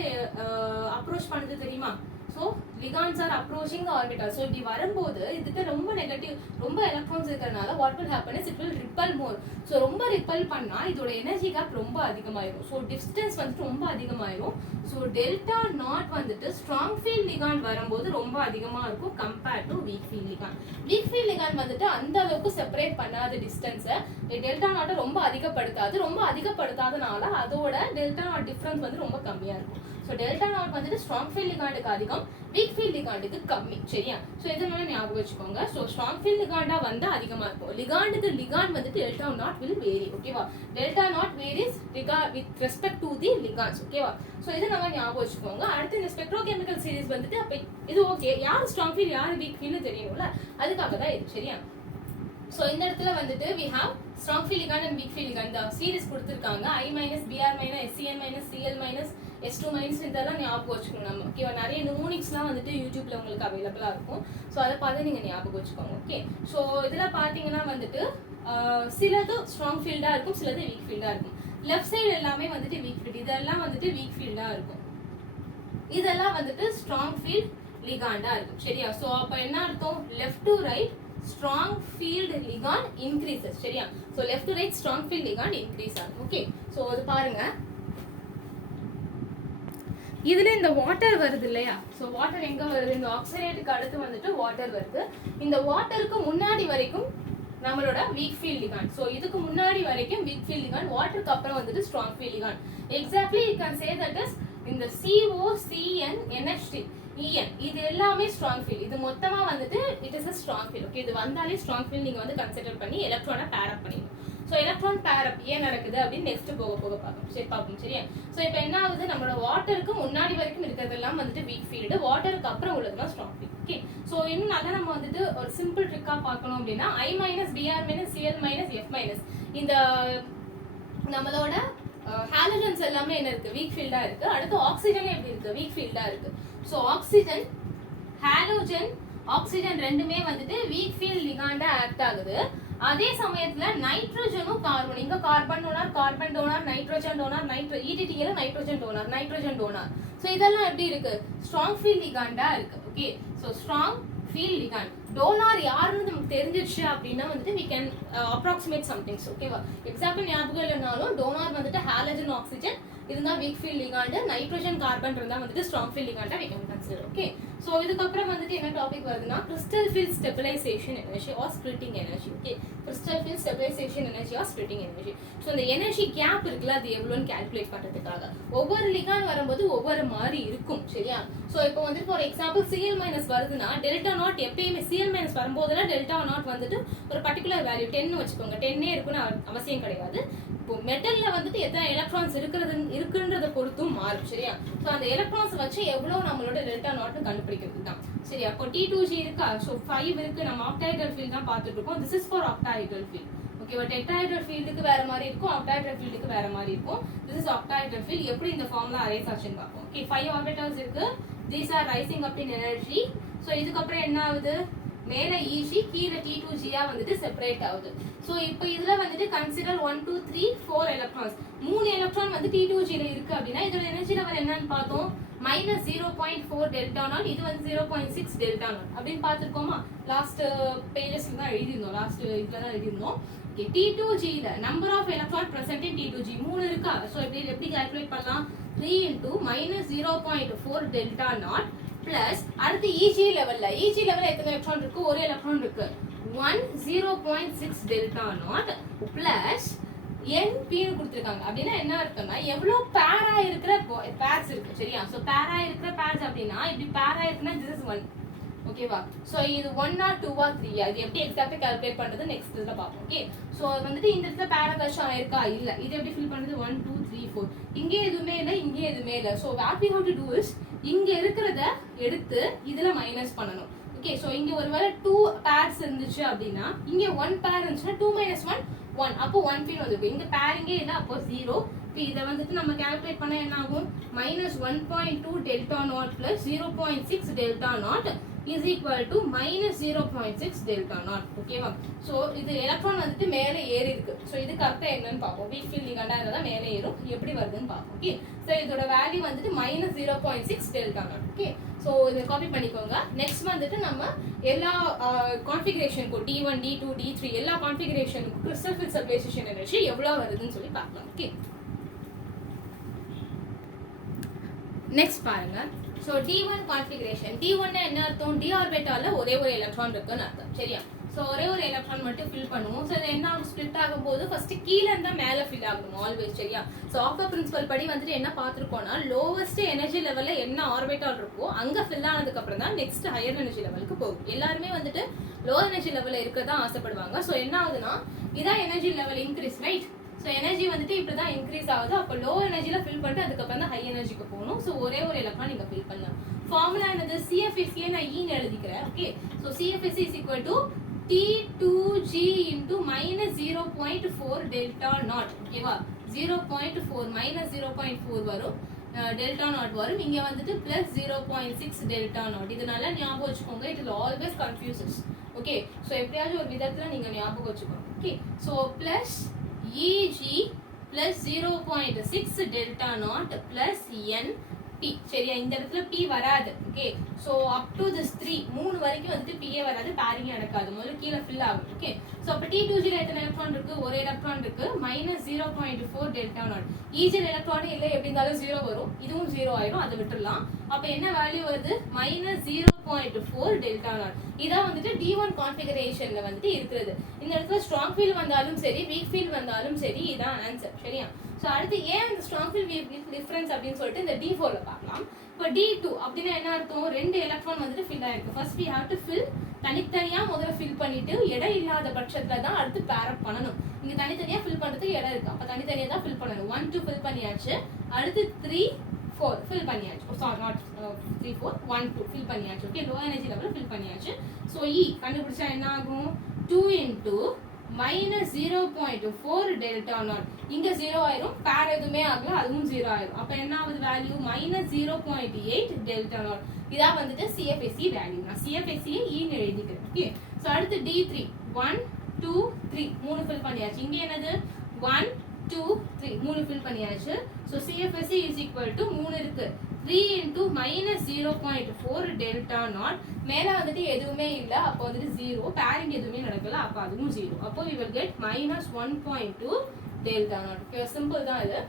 அப்ரோச் பண்ணுது தெரியுமா. So ligands are approaching the orbital. So இப்படி வரும்போது இதுக்கு ரொம்ப நெகட்டிவ், ரொம்ப எலக்ட்ரான்ஸ் இருக்கிறதுனால what will happen is it will repel more. So ரொம்ப ரிப்பல் பண்ணா இதோட எனர்ஜி கேப் ரொம்ப அதிகமாயிரும். ஸோ டிஸ்டன்ஸ் வந்துட்டு ரொம்ப அதிகமாயிரும். ஸோ டெல்டா நாட் வந்துட்டு ஸ்ட்ராங் ஃபீல்ட் லிகாண்ட் வரும்போது ரொம்ப அதிகமா இருக்கும் compared to week field ligand. Week field ligand வந்துட்டு அந்த அளவுக்கு செப்பரேட் பண்ணாத டிஸ்டன்ஸை டெல்டா நாட்டை ரொம்ப அதிகப்படுத்தாது. ரொம்ப அதிகப்படுத்தாதனால அதோட டெல்டா நாட் டிஃபரன்ஸ் வந்து ரொம்ப கம்மியா இருக்கும். ஸோ டெல்டா நாட் வந்துட்டு ஸ்ட்ராங் ஃபீல்ட் லிகாண்டுக்கு அதிகம், வீக் ஃபீல்ட் லிகாண்டுக்கு கம்மி. சரியா? ஸோ இதனால ஞாபகம் வச்சுக்கோங்க. ஸோ ஸ்ட்ராங் ஃபீல்ட் லிகாண்டா வந்து அதிகமா இருக்கும். லிகாண்டுக்கு லிகாண்ட் வந்துட்டு டெல்டா நாட் வில் வேரி. ஓகேவா? Delta naught varies with respect to the ligands. ஓகேவா? ஸோ இதை நம்ம ஞாபகம் வச்சுக்கோங்க. அடுத்து இந்த ஸ்பெக்ட்ரோகெமிக்கல் சீரிஸ் வந்துட்டு அப்ப இது ஓகே, யார் ஸ்ட்ராங் ஃபீல்ட் யார் வீக் ஃபீல்ட்னு தெரியணும்ல, அதுக்காக தான் இது. சரியா? ஸோ இந்த இடத்துல வந்துட்டு we have strong field ligand and weak field ligand. இந்த சீரிஸ் கொடுத்துருக்காங்க I - Br - SCN - Cl - S2- இதெல்லாம் ஞாபகம் வச்சுக்கணும் நம்ம. ஓகேவா? நிறைய நிமோனிக்ஸ்லாம் வந்துட்டு யூடியூப்ல உங்களுக்கு அவைலபிளா இருக்கும். ஸோ அதை பார்த்து நீங்க ஞாபகம் வச்சுக்கோங்க. ஓகே, ஸோ இதில் பார்த்தீங்கன்னா வந்துட்டு சிலது ஸ்ட்ராங் ஃபீல்டா இருக்கும், சிலது வீக் ஃபீல்டா இருக்கும். லெஃப்ட் சைடு எல்லாமே வந்துட்டு வீக் ஃபீல்ட், இதெல்லாம் வந்துட்டு வீக் ஃபீல்டா இருக்கும், இதெல்லாம் வந்துட்டு ஸ்ட்ராங் ஃபீல்ட் லிகாண்டா இருக்கும். சரியா? ஸோ அப்போ என்ன அர்த்தம்? Left to right strong field ligand increases. சரியா? so left to right strong field ligand increase ஆகும். ஓகே, சோ அது பாருங்க, இதுல இந்த வாட்டர் வருது இல்லையா? சோ வாட்டர் எங்க வருது? இந்த ஆக்சிடேட்டுக்கு அடுத்து வந்துட்டு வாட்டர் வருது. இந்த வாட்டருக்கு முன்னாடி வரைக்கும் நம்மளோட வீக் ஃபீல்ட் லிகாண்ட். சோ இதுக்கு முன்னாடி வரைக்கும் வீக் ஃபீல்ட் லிகாண்ட், வாட்டருக்கு அப்புறம் வந்துட்டு strong field ligand. Exactly you can say that is இந்த COCN NH3 EN இது எல்லாமே ஸ்ட்ராங் ஃபீல்ட். இது மொத்தமா வந்துட்டு it is a strong field. Okay, இது வந்தாலே ஸ்ட்ராங் ஃபீல்ட் நீங்க வந்து கன்சிடர் பண்ணி எலக்ட்ரானை பேர் அப் பண்ணிடணும். சோ எலக்ட்ரான் பேர் அப் ஏன் நடக்குது அப்படின்னு நெக்ஸ்ட் போக பார்ப்போம். சரி பார்ப்போம். சரியா? சோ இப்போ என்ன ஆகுது? நம்மளோட வாட்டருக்கு முன்னாடி வரைக்கும் இருக்கிறதெல்லாம் வந்துட்டு வீக் ஃபீல்டு, வாட்டருக்கு அப்புறம் உள்ளதுதான் ஸ்ட்ராங் ஃபீல்ட். ஓகே, சோ இன்னும் நல்லா நம்ம வந்துட்டு ஒரு சிம்பிள் ட்ரிக்கா பார்க்கணும் அப்படின்னா I- Br- Cl- F- இந்த நம்மளோட ஹாலஜன்ஸ் எல்லாமே என்ன இருக்கு? வீக் ஃபீல்டா இருக்கு. அடுத்து ஆக்சிஜன் எப்படி இருக்கு? வீக் ஃபீல்டா இருக்கு. சோ ஆக்சிஜன், ஹாலோஜன், ஆக்சிஜன் ரெண்டுமே வந்துட்டு வீக் ஃபீல்ட் லிகாண்டா ஆக்ட் ஆகுது. அதே சமயத்துல நைட்ரோஜனும் கார்பன், இங்க carbon donor, carbon donor, nitrogen donor, ETTL nitrogen donor, nitrogen donor. So இதெல்லாம் எப்படி இருக்கு? ஸ்ட்ராங் ஃபீல்ட் லிகாண்டா இருக்கு. Okay, so strong field ligand. Donor யாருன்னு நமக்கு தெரிஞ்சிருச்சு அப்படின்னா வந்துட்டு we can approximate some things. ஓகேவா? எக்ஸாம்பிள் ஞாபகம் இல்லைனாலும் டோனார் வந்துட்டு ஹாலஜன், ஆக்சிஜன் இருந்தா weak field ligand, nitrogen, carbon இருந்தா வந்துட்டு ஸ்ட்ராங் ஃபீல்ட் லிகாண்டா we can consider. Okay, so இதுக்கு அப்புறம் வந்துட்டு என்ன டாபிக் வருதுன்னா crystal field stabilisation energy or splitting energy. Okay, crystal field stabilisation energy or splitting energy. So இந்த எனர்ஜி கேப் இருக்குல்ல, அது எவ்வளவுன்னு கால்குலேட் பண்றதுக்காக ஒவ்வொரு லிகாண்ட் வரும்போது ஒவ்வொரு மாதிரி இருக்கும். சரியா? சோ இப்போ வந்து ஃபார் எக்ஸாம்பிள் Cl- வருதுன்னா டெல்டா நாட் எப்பயுமே Cl- வரும்போதெல்லாம் டெல்டா நாட் வந்துட்டு ஒரு பர்டிகுலர் வேல்யூ 10 வச்சுக்கோங்க. 10 இருக்குன்னு அவசியம் கிடையாது. இப்போ மெட்டல்ல வந்துட்டு எத்தனை எலக்ட்ரான்ஸ் இருக்குன்றத பொறுத்தும் மாறும். சரியா? சோ அந்த எலக்ட்ரான்ஸ் வச்சு எவ்வளவு நம்மளோட டெல்டா நாட்னு கண்டுபிடிக்கிறது தான். சரி, அப்போ T2G இருக்கா? சோ 5 இருக்கு. நம்ம ஆக்டாஹெட்ரல் ஃபீல்ட் தான் பார்த்துட்டு இருக்கோம். This is for octahedral field. ஓகேவா? டெட்ராஹெட்ரல் ஃபீல்டுக்கு வேற மாதிரி இருக்கும், ஆக்டாஹெட்ரல் ஃபீல்டுக்கு வேற மாதிரி இருக்கும். This is octahedral field. எப்படி இந்த ஃபார்முலா அரேஞ்ச் ஆச்சுன்னு பார்ப்போம். ஓகே, 5 ஆர்பிட்டல்ஸ் இருக்கு. these are rising up in energy. So இதுக்கு அப்புறம் என்ன ஆகுது? மேல EG, கீழ T2G வந்துட்டு செப்பரேட் ஆகுது. சோ இப்போ இதுல வந்துட்டு கன்சிடர் 1 2 3 4 எலக்ட்ரான்ஸ். 3 எலக்ட்ரான் வந்து T2G ல இருக்கு அப்படின்னா இதோட எனர்ஜி லெவல் என்னன்னு பார்த்தோம்? -0.4 டெல்டா நாட், இது வந்து 0.6 டெல்டா நாட் அப்படின்னு பார்த்திருக்கோமா? லாஸ்ட் பேஜஸ்ல தான் எழுதிருந்தோம், லாஸ்ட் இதுல தான் எழுதிருந்தோம். ஓகே, T2G ல number of electron present in T2G 3 இருக்கா? சோ எப்படி கால்குலேட் பண்ணலாம்? 3 × -0.4 டெல்டா நாட் பிளஸ் அடுத்து EG லெவல்ல எத்தனை எலக்ட்ரான் இருக்கு? ஒரு எலக்ட்ரான் இருக்கு. 1 0.6 டெல்டா நாட் பிளஸ் NP னு கொடுத்திருக்காங்க. அப்படின்னா என்ன இருக்குன்னா எவ்வளவு பேரா இருக்கிற பேர்ஸ் இருக்கு. சரியா? சோ பேரா இருக்கிற பேர்ஸ் அப்படின்னா இப்படி பேரா இருக்குன்னா this is 1. ஓகேவா? சோ இது 1 or 2 or 3 இது எப்படி எக்ஸாக்ட்டா கால்குலேட் பண்றது நெக்ஸ்ட் இதுல பாப்போம். ஓகே, சோ வந்துட்டு இந்த இடத்துல பேரா கஷம் இருக்கா? இல்ல. இது எப்படி ஃபில் பண்றது? 1 2 3 4. இங்க எதுமே இல்ல, இங்க எதுமே இல்ல. So what we have to do is இங்க இருக்குறத எடுத்து இதுல மைனஸ் பண்ணனும். ஓகே, சோ இங்க ஒருவேளை 2 பேர்ஸ் இருந்துச்சு அப்படின்னா இங்க 1 பேர் இருந்துச்சுன்னா 2 - 1 1. அப்போ 1 பீன் வந்துருக்கு. இங்க பேரிங்கே இல்ல, அப்போ 0. இப்போ இத வந்துட்டு நம்ம கால்குலேட் பண்ணா என்ன ஆகும்? -1.2 delta naught plus 0.6 delta not is equal to -0.6 delta not. ஓகேவா? சோ இது எலக்ட்ரான் வந்துட்டு மேல ஏறி இருக்கு. சோ இதுக்கு அர்த்தம் என்னன்னு பாப்போம். வீக் ஃபீல்ட் லிகாண்டா இருந்தா மேல ஏறும். எப்படி வருதுன்னு பாப்போம். ஓகே, சோ இதோட வேல்யூ வந்துட்டு -0.6 டெல்டா நாட். ஓகே, சோ இத காப்பி பண்ணிக்கோங்க. நெக்ஸ்ட் வந்துட்டு நம்ம எல்லா கான்ஃபிகரேஷனுக்கும் D1 D2 D3 எல்லா கான்ஃபிகரேஷனுக்கும் கிறிஸ்டல் ஃபீல்ட் ஸ்டெபிலைசேஷன் எனர்ஜி எவ்வளவு வருதுன்னு சொல்லி பார்க்கலாம். ஓகே, நெக்ஸ்ட் பாருங்க. So D1 configuration. D1 என்ன அர்த்தம்? d ஆர்பிட்டால்ல ஒரே ஒரு எலக்ட்ரான் இருக்குன்னு அர்த்தம். சரியா? சோ ஒரே ஒரு எலக்ட்ரான் மட்டும் ஃபில் பண்ணுவோம். சோ இது என்ன ஆகும்? ஸ்ப்ளிட் ஆகும்போது ஃபர்ஸ்ட் கீழ இருந்தா மேல ஃபில் ஆகணும் ஆல்வேஸ். சரியா? சோ ஆஃபர் பிரின்சிபல் படி வந்துட்டு என்ன பாத்துருக்கோம்னா லோவஸ்ட் எனர்ஜி லெவல்ல என்ன ஆர்பிட்டால் இருக்கோ அங்க ஃபில் ஆனதுக்கு அப்புறம் தான் நெக்ஸ்ட் ஹையர் எனர்ஜி லெவலுக்கு போகும். எல்லாருமே வந்துட்டு லோ எனர்ஜி லெவல்ல இருக்கதா ஆசைப்படுவாங்க. சோ என்ன ஆகுதுன்னா இதான் energy level increase, right? So energy வந்துட்டு இப்படிதான் இன்க்ரீஸ் ஆகுது. அப்ப லோ எனர்ஜில ஃபில் பண்ணிட்டு அதுக்கப்புறம் தான் ஹை எனர்ஜிக்கு போகணும். சோ ஒரே ஒரு எலக்ட்ரான் நீங்க ஃபில் பண்ணலாம். ஃபார்முலா என்னது? CFSE நான் E ன்னு எழுதிக்கிறேன். Okay, so CFSE is equal to T2G into -0.4 delta not. ஓகேவா? 0.4 -0.4 வரும். டெல்டா நாட் வரும். இங்க வந்துட்டு பிளஸ் 0.6 டெல்டா நாட். இதனால ஞாபகம் வச்சுக்கோங்க. It will always confuses. Okay, so எப்படியாச்சும் ஒரு விதத்துல நீங்க ஞாபகம் வச்சுக்கோங்க. Okay, so plus EG plus 0.6 delta naught plus N P. சரியா, இந்த இடத்துல பி வராது. Okay, so up to this 3 வரைக்கும் வந்துட்டு பிஏ வராது, பேரிங் நடக்காது. முதல்ல கீழே ஃபில் ஆகும். ஓகே, ஸோ அப்போ T2G எத்தனை எலக்ட்ரான் இருக்கு? ஒரு எலக்ட்ரான் இருக்கு. Minus 0.4 delta naught. ஈஜில் எலக்ட்ரான் இல்லை, எப்படி இருந்தாலும் 0 வரும். இதுவும் 0 ஆயிரும், அதை விட்டுடலாம். அப்போ என்ன வேல்யூ வருது? Minus 0.4 delta not. இதான் வந்துட்டு D1 கான்ஃபிகரேஷன்ல வந்துட்டு இருக்கிறது. இந்த இடத்துல ஸ்ட்ராங் ஃபீல்ட் வந்தாலும் சரி, வீக் ஃபீல்ட் வந்தாலும் சரி, இதான் ஆன்சர். சரியா, ஸோ அடுத்து ஏன் இந்த ஸ்ட்ராங் ஃபீல்ட் வீக் டிஃபரன்ஸ் அப்படின்னு சொல்லிட்டு இந்த D4ல பார்க்கலாம். இப்போ D2 அப்படின்னா என்ன அர்த்தம்? 2 எலக்ட்ரான் வந்துட்டு ஃபில் ஆயிருக்கு. First we have to fill. தனித்தனியா முதல்ல ஃபில் பண்ணிட்டு இடம் இல்லாத பட்சத்துல தான் அடுத்து பேர் அப் பண்ணணும். இங்க தனித்தனியா ஃபில் பண்றதுக்கு இடம் இருக்கு, அப்ப தனித்தனியா தான் ஃபில் பண்ணணும். 1 2 ஃபில் பண்ணியாச்சு. அடுத்து 3 4 ஃபில் பண்ணியாச்சு. சாரி, நாட் 3 4 1 2 ஃபில் பண்ணியாச்சு. Okay, low energy level fill பண்ணியாச்சு. ஸோ E கண்டுபிடிச்சா என்ன ஆகும்? 2 into மைனஸ் 0.4 டெல்டா நாட். இங்க 0 ஆயிரும், பேர் எதுவுமே ஆகல, அதுவும் 0 ஆயிரும். அப்ப என்ன ஆகுது வேல்யூ? Minus 0.8 delta not. இதான் வந்துட்டு CFSE வேல்யூ. நான் CFSE ன்னு எழுதிக்கிறேன். ஓகே, ஸோ அடுத்து D3 1 2 3 3 ஃபில் பண்ணியாச்சு. இங்க என்னது? 1 2 3 3 ஃபில் பண்ணியாச்சு. So CFSE is equal to 3 இருக்கு. 3 into மைனஸ் 0.4 டெல்டா நாட். மேல வந்துட்டு எதுவுமே இல்ல, அப்போ வந்துட்டு 0, பேரிங் எதுவுமே நடக்கல, அப்ப அதுவும் 0. அப்போ we will get minus 1.2 delta not. Okay, simple தான் இது.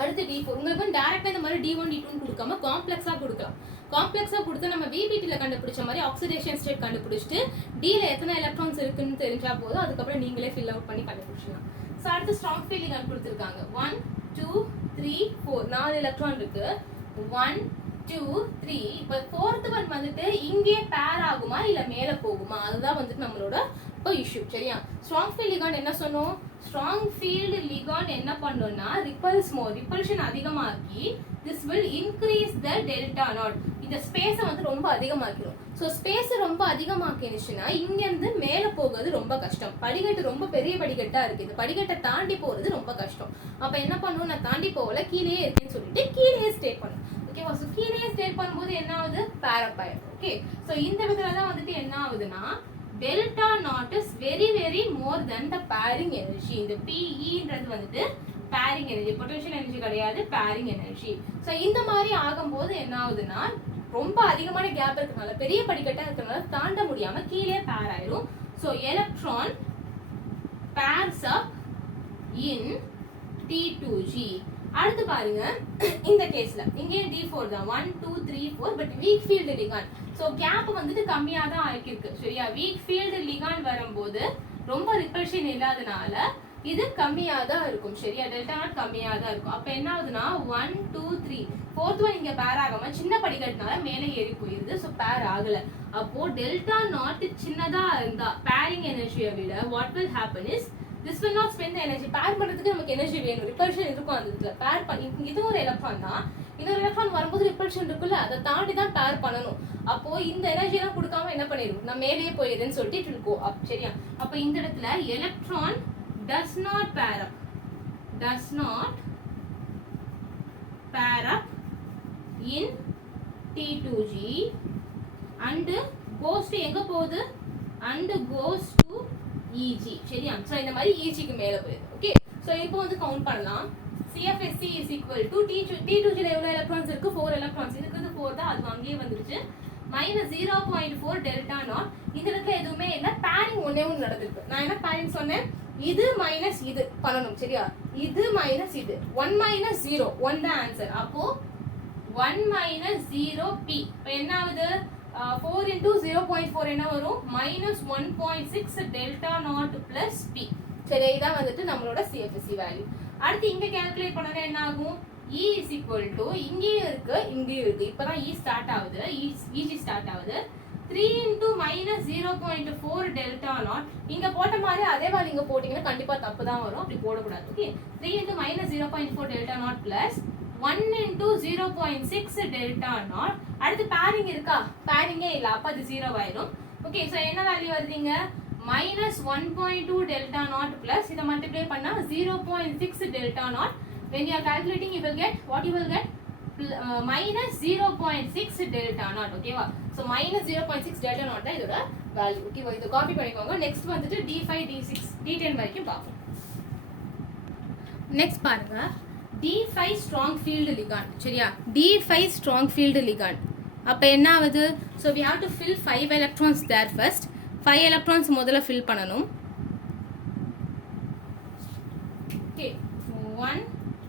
அடுத்து D4. உங்களுக்கு டைரக்டா இந்த மாதிரி D1 D2 கொடுக்காம காம்ப்ளெக்ஸா கொடுக்கலாம். காம்ப்ளெக்ஸா கொடுத்து நம்ம VBT-ல கண்டுபிடிச்ச மாதிரி ஆக்சிடேஷன் ஸ்டேட் கண்டுபிடிச்சிட்டு D-ல எத்தனை எலக்ட்ரான்ஸ் இருக்குன்னு தெரிஞ்சா போதும், அதுக்கப்புறம் நீங்களே ஃபில் அவுட் பண்ணி கண்டுபிடிச்சலாம். ஸோ அடுத்து ஸ்ட்ராங் ஃபீல்டிங் கொடுத்துருக்காங்க. 1 2 3 4 4 எலக்ட்ரான் இருக்கு. 1 2 3. இப்போ 4th ஒன் வந்துட்டு இங்கே பேர் ஆகுமா இல்ல மேல போகுமா, அதுதான் வந்துட்டு நம்மளோட இப்போ இஷ்யூ. சரியா, ஸ்ட்ராங் ஃபீல்ட் லிகாண்ட் என்ன சொன்னோம்? ஸ்ட்ராங் ஃபீல்ட் லிகாண்ட் என்ன பண்ணோம்னா ரிப்பல்ஸ் மோர், ரிப்பல்ஷன் அதிகமாக்கி this will increase the delta knot. இந்த ஸ்பேஸை வந்து ரொம்ப அதிகமாக்கிடும். ஸோ ஸ்பேஸ் ரொம்ப அதிகமாக்கினுச்சுன்னா இங்க இருந்து மேல போகிறது ரொம்ப கஷ்டம். படிக்கட்டு ரொம்ப பெரிய படிக்கட்டா இருக்கு, இந்த படிக்கட்டை தாண்டி போறது ரொம்ப கஷ்டம். அப்ப என்ன பண்ணும்? நான் தாண்டி போகல, கீழே இருக்குன்னு சொல்லிட்டு கீழே ஸ்டே பண்ணும். ஓகேவா, ஸோ கீழே ஸ்டே பண்ணும்போது என்ன ஆகுது? பேரப் ஆயிடும். ஓகே, ஸோ இந்த விதத்துல தான் வந்துட்டு என்ன ஆகுதுன்னா delta not is very very more then the bearing energy. இந்த PEன்றது வந்துட்டு பேரிங் எனர்ஜி, பொட்டன்ஷியல் எனர்ஜி கிடையாது, பேரிங் எனர்ஜி. ஸோ இந்த மாதிரி ஆகும்போது என்ன ஆகுதுன்னா ரொம்ப அதிகமான கேப் இருக்கிறதுனால, பெரிய படிக்கட்டா இருக்கிறதுனால தாண்ட முடியாம கீழே பேர் ஆயிரும். ஸோ எலக்ட்ரான் பேர்ஸ் அப் இன் T2G. அடுத்து பாருங்க, இந்த கேஸ்ல இங்கே D4 தான் 1 2 3 4, but weak field ligand. So gap வந்துட்டு கம்மியா தான் ஆயிருக்கு. சரியா, வீக் ஃபீல்டு லிகாண்ட் வரும்போது ரொம்ப ரிப்பல்ஷன் இல்லாதனால இது கம்மியா தான் இருக்கும். சரியா, டெல்டா நாட் கம்மியா தான் இருக்கும். அப்ப என்ன ஆகுதுன்னா 1 2 3 4th ஒன் இங்க பேர் ஆகாம சின்ன படிக்கட்டுனால மேலே ஏறி போயிருது. ஸோ பேர் ஆகல. அப்போ டெல்டா நாட் சின்னதா இருந்தா பேரிங் எனர்ஜியை விட what will happen is this will not spend the energy. பேர் பண்றதுக்கு நமக்கு எனர்ஜி வேணும், ரிப்பல்ஷன் இருக்கும். அந்த இடத்துல பேர் பண்ணி இது ஒரு எலக்ட்ரான் தான், இன்னொரு எலக்ட்ரான் வரும்போது ரிப்பல்ஷன் இருக்குல்ல, அதை தாண்டி தான் பேர் பண்ணணும். அப்போ இந்த எனர்ஜி எல்லாம் கொடுக்காம என்ன பண்ணிடும்? நான் மேலேயே போயிடுன்னு சொல்லிட்டு it will go up. சரியா, அப்ப இந்த இடத்துல electron does not pair up in T2G and goes to எங்க போகுது? and goes to EG. சரியா, சோ இந்த மாதிரி EG க்கு மேல போகுது. ஓகே, சோ இப்போ வந்து கவுண்ட் பண்ணலாம். CFSE is equal to T2G ல எவ்வளவு எலக்ட்ரான்ஸ் இருக்கு? 4 எலக்ட்ரான்ஸ் இருக்குது. 4 தான், அது அங்கேயே வந்துருச்சு. Minus 0.4 delta not. இந்த இடத்துல எதுவுமே இல்ல, பேரிங் ஒண்ணே ஒன்று நடந்திருக்கு. நான் என்ன பேரிங் சொன்னேன்? இது மைனஸ் இது பண்ணணும். சரியா, இது மைனஸ் இது 1 மைனஸ் 0 1 தான் ஆன்சர். அப்போ 1 மைனஸ் 0 P. இப்போ என்ன ஆகுது? 4 into 0.4 என்ன வரும்? Minus 1.6 delta naught plus P. சரி, இதான் வந்துட்டு நம்மளோட CFSE வேல்யூ. அடுத்து இங்க கால்குலேட் பண்ணா என்ன ஆகும்? E is equal to இங்கேயும் இருக்கு இங்கேயும் இருக்கு. இப்பதான் E ஸ்டார்ட் ஆகுது, EG ஸ்டார்ட் ஆகுது. 3 into மைனஸ் 0.4 டெல்டா நாட். இங்க போட்ட மாதிரி அதே வேல்யூ இங்க போட்டீங்கன்னா கண்டிப்பா தப்பு தான் வரும், அப்படி போடக்கூடாது. Okay, 3 into minus 0.4 delta naught plus 1 into 0.6 delta not. அடுத்து பேரிங் இருக்கா? பேரிங்கே இல்ல, அப்ப அது 0 ஆயிரும். ஓகே, சோ என்ன வேல்யூ வருதுங்க? minus 1.2 delta naught plus இதை multiply பண்ணா 0.6 delta naught. When you are calculating, you will get what? You will get minus 0.6 delta naught. ஓகேவா? So minus 0.6 delta naught தான் இதோட வேல்யூ. ஓகேவா? இத காப்பி பண்ணிக்கோங்க. நெக்ஸ்ட் வந்துட்டு D5 D6 D10 வரைக்கும் பார்ப்போம். நெக்ஸ்ட் பாருங்க D5 strong field ligand. சரியா? D5 strong field ligand. அப்ப என்ன ஆகுது? So we have to fill 5 electrons there first. 5 electrons முதல்ல fill பண்ணனும். Okay. 1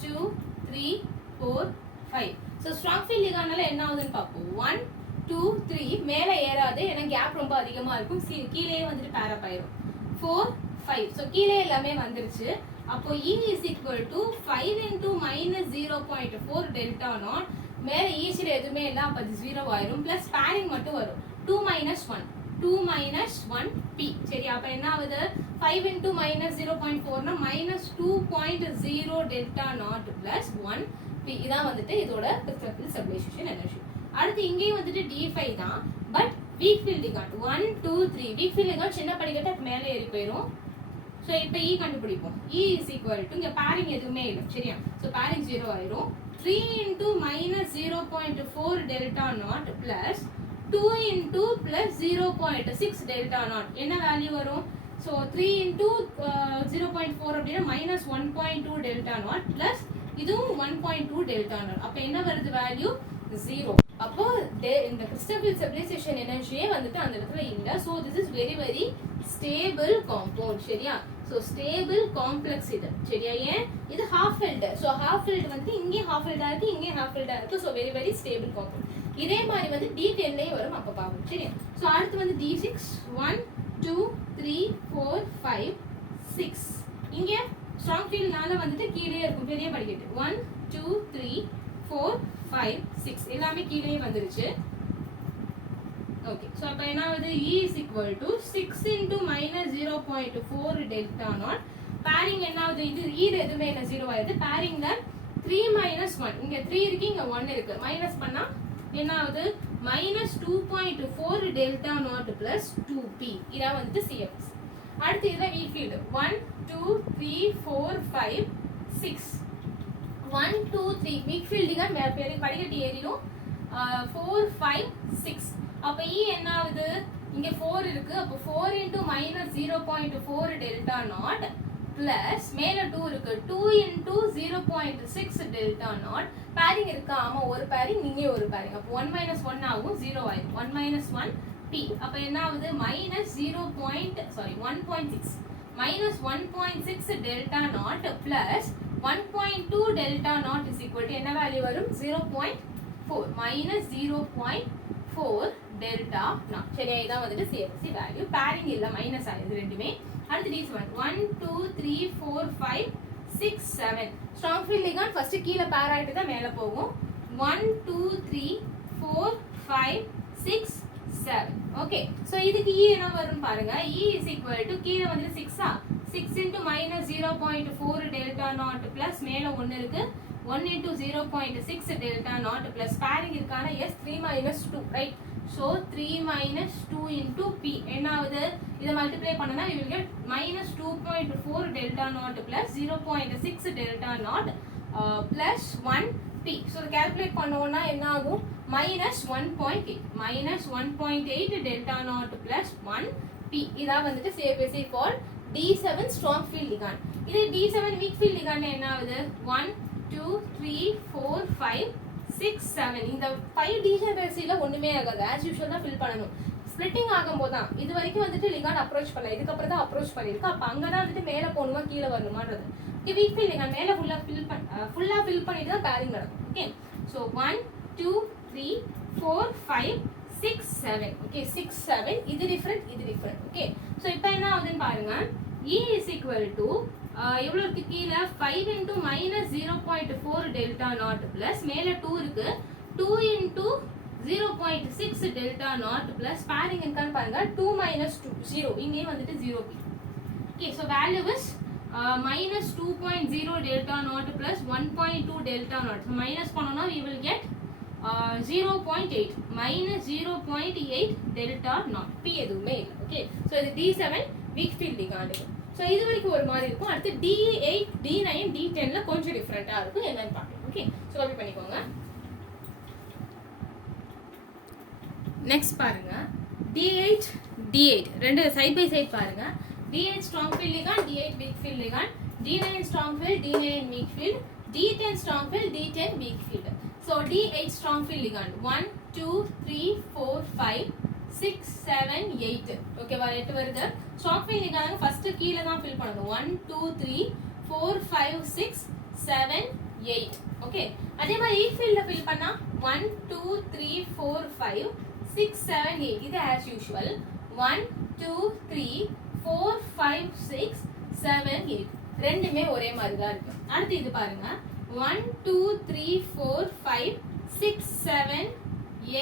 2 3 4 5. So strong field ligandனால என்ன ஆகுதுன்னு பாப்போம். 1 2 3 மேல ஏறாது ஏனா கேப் ரொம்ப அதிகமா இருக்கும். கீழே வந்துட்டு பேர் அப் ஆயிடும். 4 5. So கீழே எல்லாமே வந்துருச்சு. அப்போ E is equal to 5 into minus 0.4 delta naught. மேல ஈஸில எதுவுமே இல்ல அப்ப அது 0 ஆயிடும். பிளஸ் பேரிங் மட்டும் வரும். 2 minus 1. 2 minus 1 P. சரி அப்ப என்ன ஆகுது? 5 into minus 0.4 னா minus 2.0 delta naught plus 1 P. இதான் வந்துட்டு இதோட crystal field substitution energy. அடுத்து இங்கேயும் வந்துட்டு D5 தான். But weak field ligand 1 2 3 weak field ligand சின்ன படிக்கட்டு மேல ஏறி போயிடும். So இப்போ E கண்டுபிடிப்போம். E is equal to இங்க pairing எதுவுமே இல்ல. சரியா? So pairing 0 ஆயிடும். 3 into minus 0.4 delta naught plus 2 into plus 0.6 delta naught. என்ன வேல்யூ வரும்? So 3 into 0.4 அப்படினா minus 1.2 delta naught plus இதுவும் 1.2 delta naught. அப்ப என்ன வருது வேல்யூ? 0. அப்போ இந்த crystal field substitution energy வந்துட்டு அந்த இடத்துல இல்ல. So this is very very stable compound. சரியா? So stable complex இது. சரியா? ஏன் இது half filled. So half filled வந்து இங்கே half filled இருக்கு, இங்கே half filled இருக்கு. So very very stable compound. இதே மாதிரி வந்து D10 லயே வரும் அப்ப பாப்போம். சரியா? So அடுத்து வந்து D6 1 2 3 4 5 6. இங்க strong field நால வந்துட்டு கீழே இருக்கும் பெரிய படிக்கட்டு. 1 2 3 4 5 6 எல்லாமே கீழே வந்துருச்சு. Okay, so அப்ப என்ன ஆகுது? E is equal to 6 into minus 0.4 delta naught. Pairing என்ன ஆகுது? இது E எதுவுமே இல்ல 0 ஆயிடுது. Pairingல 3 minus 1. இங்க 3 இருக்கு, இங்க 1 இருக்கு. மைனஸ் பண்ணா என்ன ஆகுது? minus 2.4 delta naught plus 2p. இதான் வந்து CFS. அடுத்து இதுல weak field 1 2 3 4 5 6. 1 2 3 weak field ங்க பெரிய படிக்கட்டு ஏறிடும். 4 5 6. அப்ப E என்ன ஆகுது? இங்க 4 இருக்கு. அப்ப 4 into minus 0.4 delta naught plus மேல 2 இருக்கு. 2 into 0.6 delta naught. pairing இருக்கா? ஆமா ஒரு pairing, இங்க ஒரு pairing. அப்ப 1 minus 1 ஆகும் 0 ஆயிடும். 1 minus 1 P. அப்ப என்ன ஆகுது? minus 1.6 minus 1.6 delta naught plus 1.2 delta naught is equal to என்ன வேல்யூ வரும்? 0.4 minus 0.4 delta naught. சரியா? இதான் வந்துட்டு CFC வேல்யூ. pairing இல்ல மைனஸ் ஆகுது ரெண்டுமே. அடுத்து D7 1 2 3 4 5 6 7. strong field ligand first கீழ பேர் ஆயிட்டு தான் மேல போகும். 1 2 3 4 5 6 7. ஓகே, சோ இதுக்கு E என்ன வரும் பாருங்க. E is equal to கீழ வந்து 6 ஆ 6 into minus 0.4 delta naught plus மேல 1 இருக்கு. 1 into 0.6 delta naught plus pairing இருக்கான yes 3 minus 2, right? So 3 minus 2 into P. என்ன ஆகுது? இத மல்டிப்ளை பண்ணனா you will get minus 2.4 delta naught plus 0.6 delta naught plus 1 P. So calculate பண்ணோம்னா என்ன ஆகும்? minus 1.8 minus 1.8 delta naught plus 1 P. இதா வந்துட்டு CFC for D7 strong field ligand. இது D7 weak field ligand என்ன ஆகுது? 1 2 3 4 5 6 7. இந்த 5 DCFC ல ஒண்ணுமே ஆகாது. as usual தான் fill பண்ணனும். splitting ஆகும்போது தான் இது வரைக்கும் வந்துட்டு ligand approach பண்ணல. இதுக்கு அப்புறம் தான் approach பண்ணிருக்கு. அப்ப அங்க தான் வந்துட்டு மேல போணுமா கீழ வரணுமான்றது. இந்த weak field ligand மேல ஃபுல்லா fill பண்ணிட்டு தான் pairing நடக்கும். Okay, so 1 2 3 4 5 6 7. ஓகே, 6 7 இது different. ஓகே, so இப்போ என்ன ஆகுதுன்னு பாருங்க. E is equal to எவ்வளவு இருக்கு? கீழ 5 into minus 0.4 delta naught plus மேல 2 இருக்கு. 2 into 0.6 delta naught plus pairing இருக்கான்னு பாருங்க. 2 minus 2 0. இங்கேயும் வந்துட்டு 0p. Okay, so value is minus 2.0 delta naught plus 1.2 delta naught. So minus பண்ணோம்னா we will get 0.8 minus 0.8 delta naught. P எதுவுமே இல்லை. Okay, so இது D7 weak field ligand. So இது வரைக்கும் ஒரு மாதிரி இருக்கும். அடுத்து D8 D9 D10ல கொஞ்சம் டிஃபரெண்டா இருக்கும். என்னன்னு பார்க்கலாம். ஓகே, so காப்பி பண்ணிக்கோங்க. நெக்ஸ்ட் பாருங்க D8 D8 ரெண்டு சைட் பை சைட் பாருங்க. D8 strong field ligand, D8 weak field ligand, D9 strong field, D9 weak field, D10 strong field, D10 weak field. So D8 strong field ligand 1 2 3 4 5 6 7 8. Okay வா 8 வருது. strong field ligand first கீழ தான் fill பண்ணனும். 1 2 3 4 5 6 7 8. Okay அதே மாதிரி weak field ல fill பண்ணா 1 2 3 4 5 6 7 8. இது as usual 1 2 3 4 5 6 7 8. ரெண்டுமே ஒரே மாதிரி தான் இருக்கு. அடுத்து இது பாருங்க 1 2 3 4 5 6 7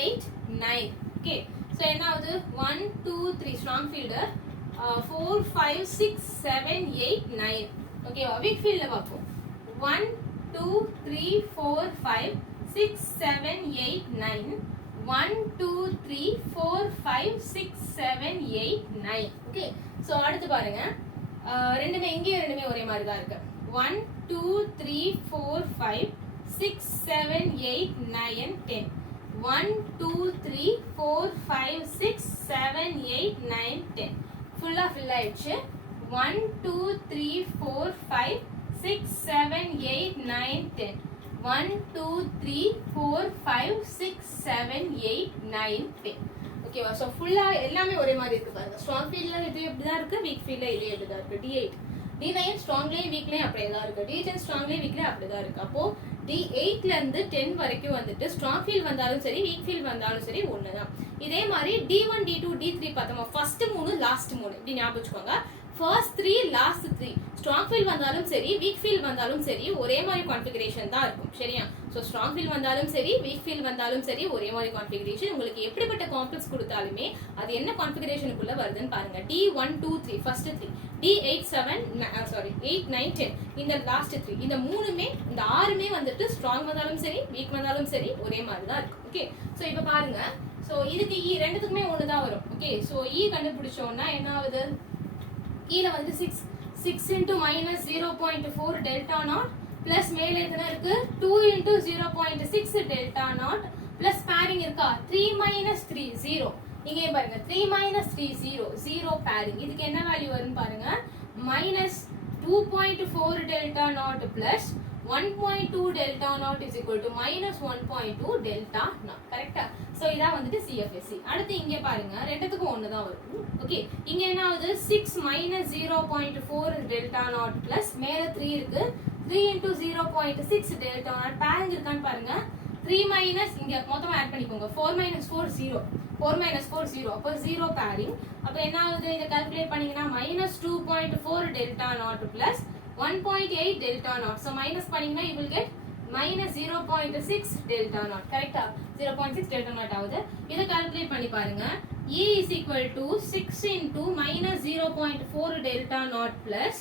8 9. ஓகே சோ என்ன ஆகுது 1 2 3 strong fielder 4 5 6 7 8 9. ஓகேவா weak field ல பாப்போம் 1 2 3 4 5 6 7 8 9. 1 2 3 4 5 6 7 8 9. ஓகே சோ அடுத்து பாருங்க ரெண்டுமே இங்கே ரெண்டுமே ஒரே மாதிரி தான் இருக்கு. 1 2 3 4 5 6 7 8 9 10. 1 2 3 4 5 6 7 8 9 10. ஃபுல்லா ஃபில் ஆயிடுச்சு. 1 2 3 4 5 6 7 8 9 10. 1 2 3 4 5 6 7 8 9 10. ஓகேவா சோ ஃபுல்லா எல்லாமே ஒரே மாதிரி இருக்கு பாருங்க. ஸ்ட்ராங் ஃபீல்ட்ல இது எப்படி தான் இருக்கு, வீக் ஃபீல்ட்ல இது எப்படி தான் இருக்கு. D8 D9 ஸ்ட்ராங்லயே வீக்லயே அப்படியே தான் இருக்கு. D10 ஸ்ட்ராங்லயே வீக்லயே அப்படியே தான் இருக்கு. அப்போ D8 ல இருந்து 10 வரைக்கும் வந்துட்டு ஸ்ட்ராங் ஃபீல்ட் வந்தாலும் சரி வீக் ஃபீல்ட் வந்தாலும் சரி ஒண்ணுதான். இதே மாதிரி D1 D2 D3 பார்த்தோமா ஃபர்ஸ்ட் 3 லாஸ்ட் 3 இப்படி ஞாபகம் வச்சுக்கோங்க. ஃபர்ஸ்ட் 3 லாஸ்ட் 3 ஸ்ட்ராங் ஃபீல்ட் வந்தாலும் சரி வீக் ஃபீல்ட் வந்தாலும் சரி ஒரே மாதிரி கான்ஃபிகரேஷன் தான் இருக்கும். சரியா சோ ஸ்ட்ராங் ஃபீல்ட் வந்தாலும் சரி வீக் ஃபீல்ட் வந்தாலும் சரி ஒரே மாதிரி கான்ஃபிகரேஷன். உங்களுக்கு எப்படிப்பட்ட காம்ப்ளெக்ஸ் கொடுத்தாலுமே அது என்ன கான்ஃபிகரேஷனுக்குள்ள வருதுன்னு பாருங்க. D1 2 3 ஃபர்ஸ்ட் 3 D8 7 8 9 10 இந்த லாஸ்ட் 3 இந்த மூணுமே இந்த ஆறுமே வந்துட்டு ஸ்ட்ராங் வந்தாலும் சரி வீக் வந்தாலும் சரி ஒரே மாதிரி தான் இருக்கும். ஓகே சோ இப்போ பாருங்க சோ இதுக்கு E ரெண்டுத்துக்குமே ஒன்னு தான் வரும். ஓகே சோ E கண்டுபிடிச்சோம்னா என்ன ஆகுது கீழ வந்து 6 into minus 0.4 delta naught plus மேல எத்தனை இருக்கு 2 into 0.6 delta naught plus pairing இருக்கா 3 minus 3 0. இங்கே பாருங்க 3 minus 3 0 0 pairing. இதுக்கு என்ன வேல்யூ வரும்னு பாருங்க minus 2.4 delta naught plus 1.2 delta naught is equal to minus 1.2 delta naught. கரெக்ட்டா சோ இதான் வந்துட்டு CFSC. அடுத்து இங்க பாருங்க ரெண்டுத்துக்கும் ஒன்னு தான் வரும். ஓகே இங்க என்ன ஆகுது 6 minus 0.4 delta naught plus மேல 3 இருக்கு 3 into 0.6 delta naught pairing இருக்கான்னு பாருங்க 3 minus இங்க மொத்தமா ஆட் பண்ணிக்கோங்க 4 minus 4 0 4 minus 4 0 அப்ப 0 pairing. அப்ப என்ன ஆகுது இத கால்குலேட் பண்ணீங்கன்னா minus 2.4 delta naught plus 1.8 delta naught. So minus பண்ணீங்கன்னா you will get minus 0.6 delta naught. கரெக்ட்டா 0.6 delta naught ஆகுது. இத கால்குலேட் பண்ணி பாருங்க E is equal to 6 into minus 0.4 delta naught plus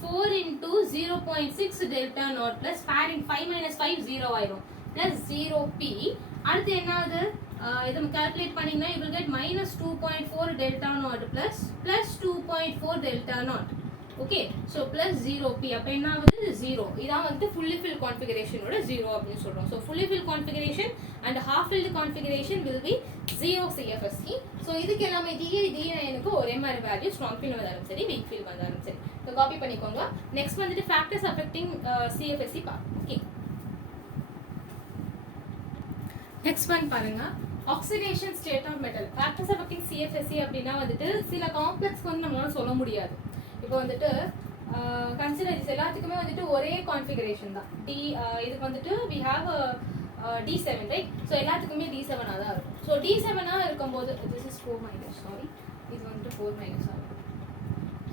4 into 0.6 delta naught plus pairing 5 minus 5 0 ஆயிரும் plus 0p. அடுத்து என்ன ஆகுது இத கால்குலேட் பண்ணீங்கன்னா you will get minus 2.4 delta naught plus 2.4 delta naught. Okay so plus 0p அப்ப என்ன ஆகுது 0. இதான் வந்து fully filled configuration ஓட 0 அப்படினு சொல்றோம். So fully filled configuration and half filled configuration will be 0 CFSC. So இதுக்கு எல்லாமே D9 க்கு ஒரே மாதிரி வேல்யூ ஸ்ட்ராங் ஃபீல்ட் வந்தாலும் சரி வீக் ஃபீல்ட் வந்தாலும் சரி. சோ காப்பி பண்ணிக்கோங்க. நெக்ஸ்ட் வந்துட்டு ஃபேக்டர்ஸ் அஃபெக்டிங் CFSC பாப்போம். ஓகே நெக்ஸ்ட் ஒன் பாருங்க oxidation state of metal. Factors affecting CFSC அப்படினா வந்துட்டு சில காம்ப்ளெக்ஸ் வந்து நம்மளால சொல்ல முடியாது. இப்போ வந்துட்டு கன்சிடர் எல்லாத்துக்குமே வந்துட்டு ஒரே கான்ஃபிகரேஷன் தான். இதுக்கு வந்துட்டு we have D7 right. So எல்லாத்துக்குமே D7 ஆ தான் இருக்கும். சோ D7 ஆ இருக்கும்போது this is 4 minus sorry இது வந்துட்டு 4 minus ஆகும்.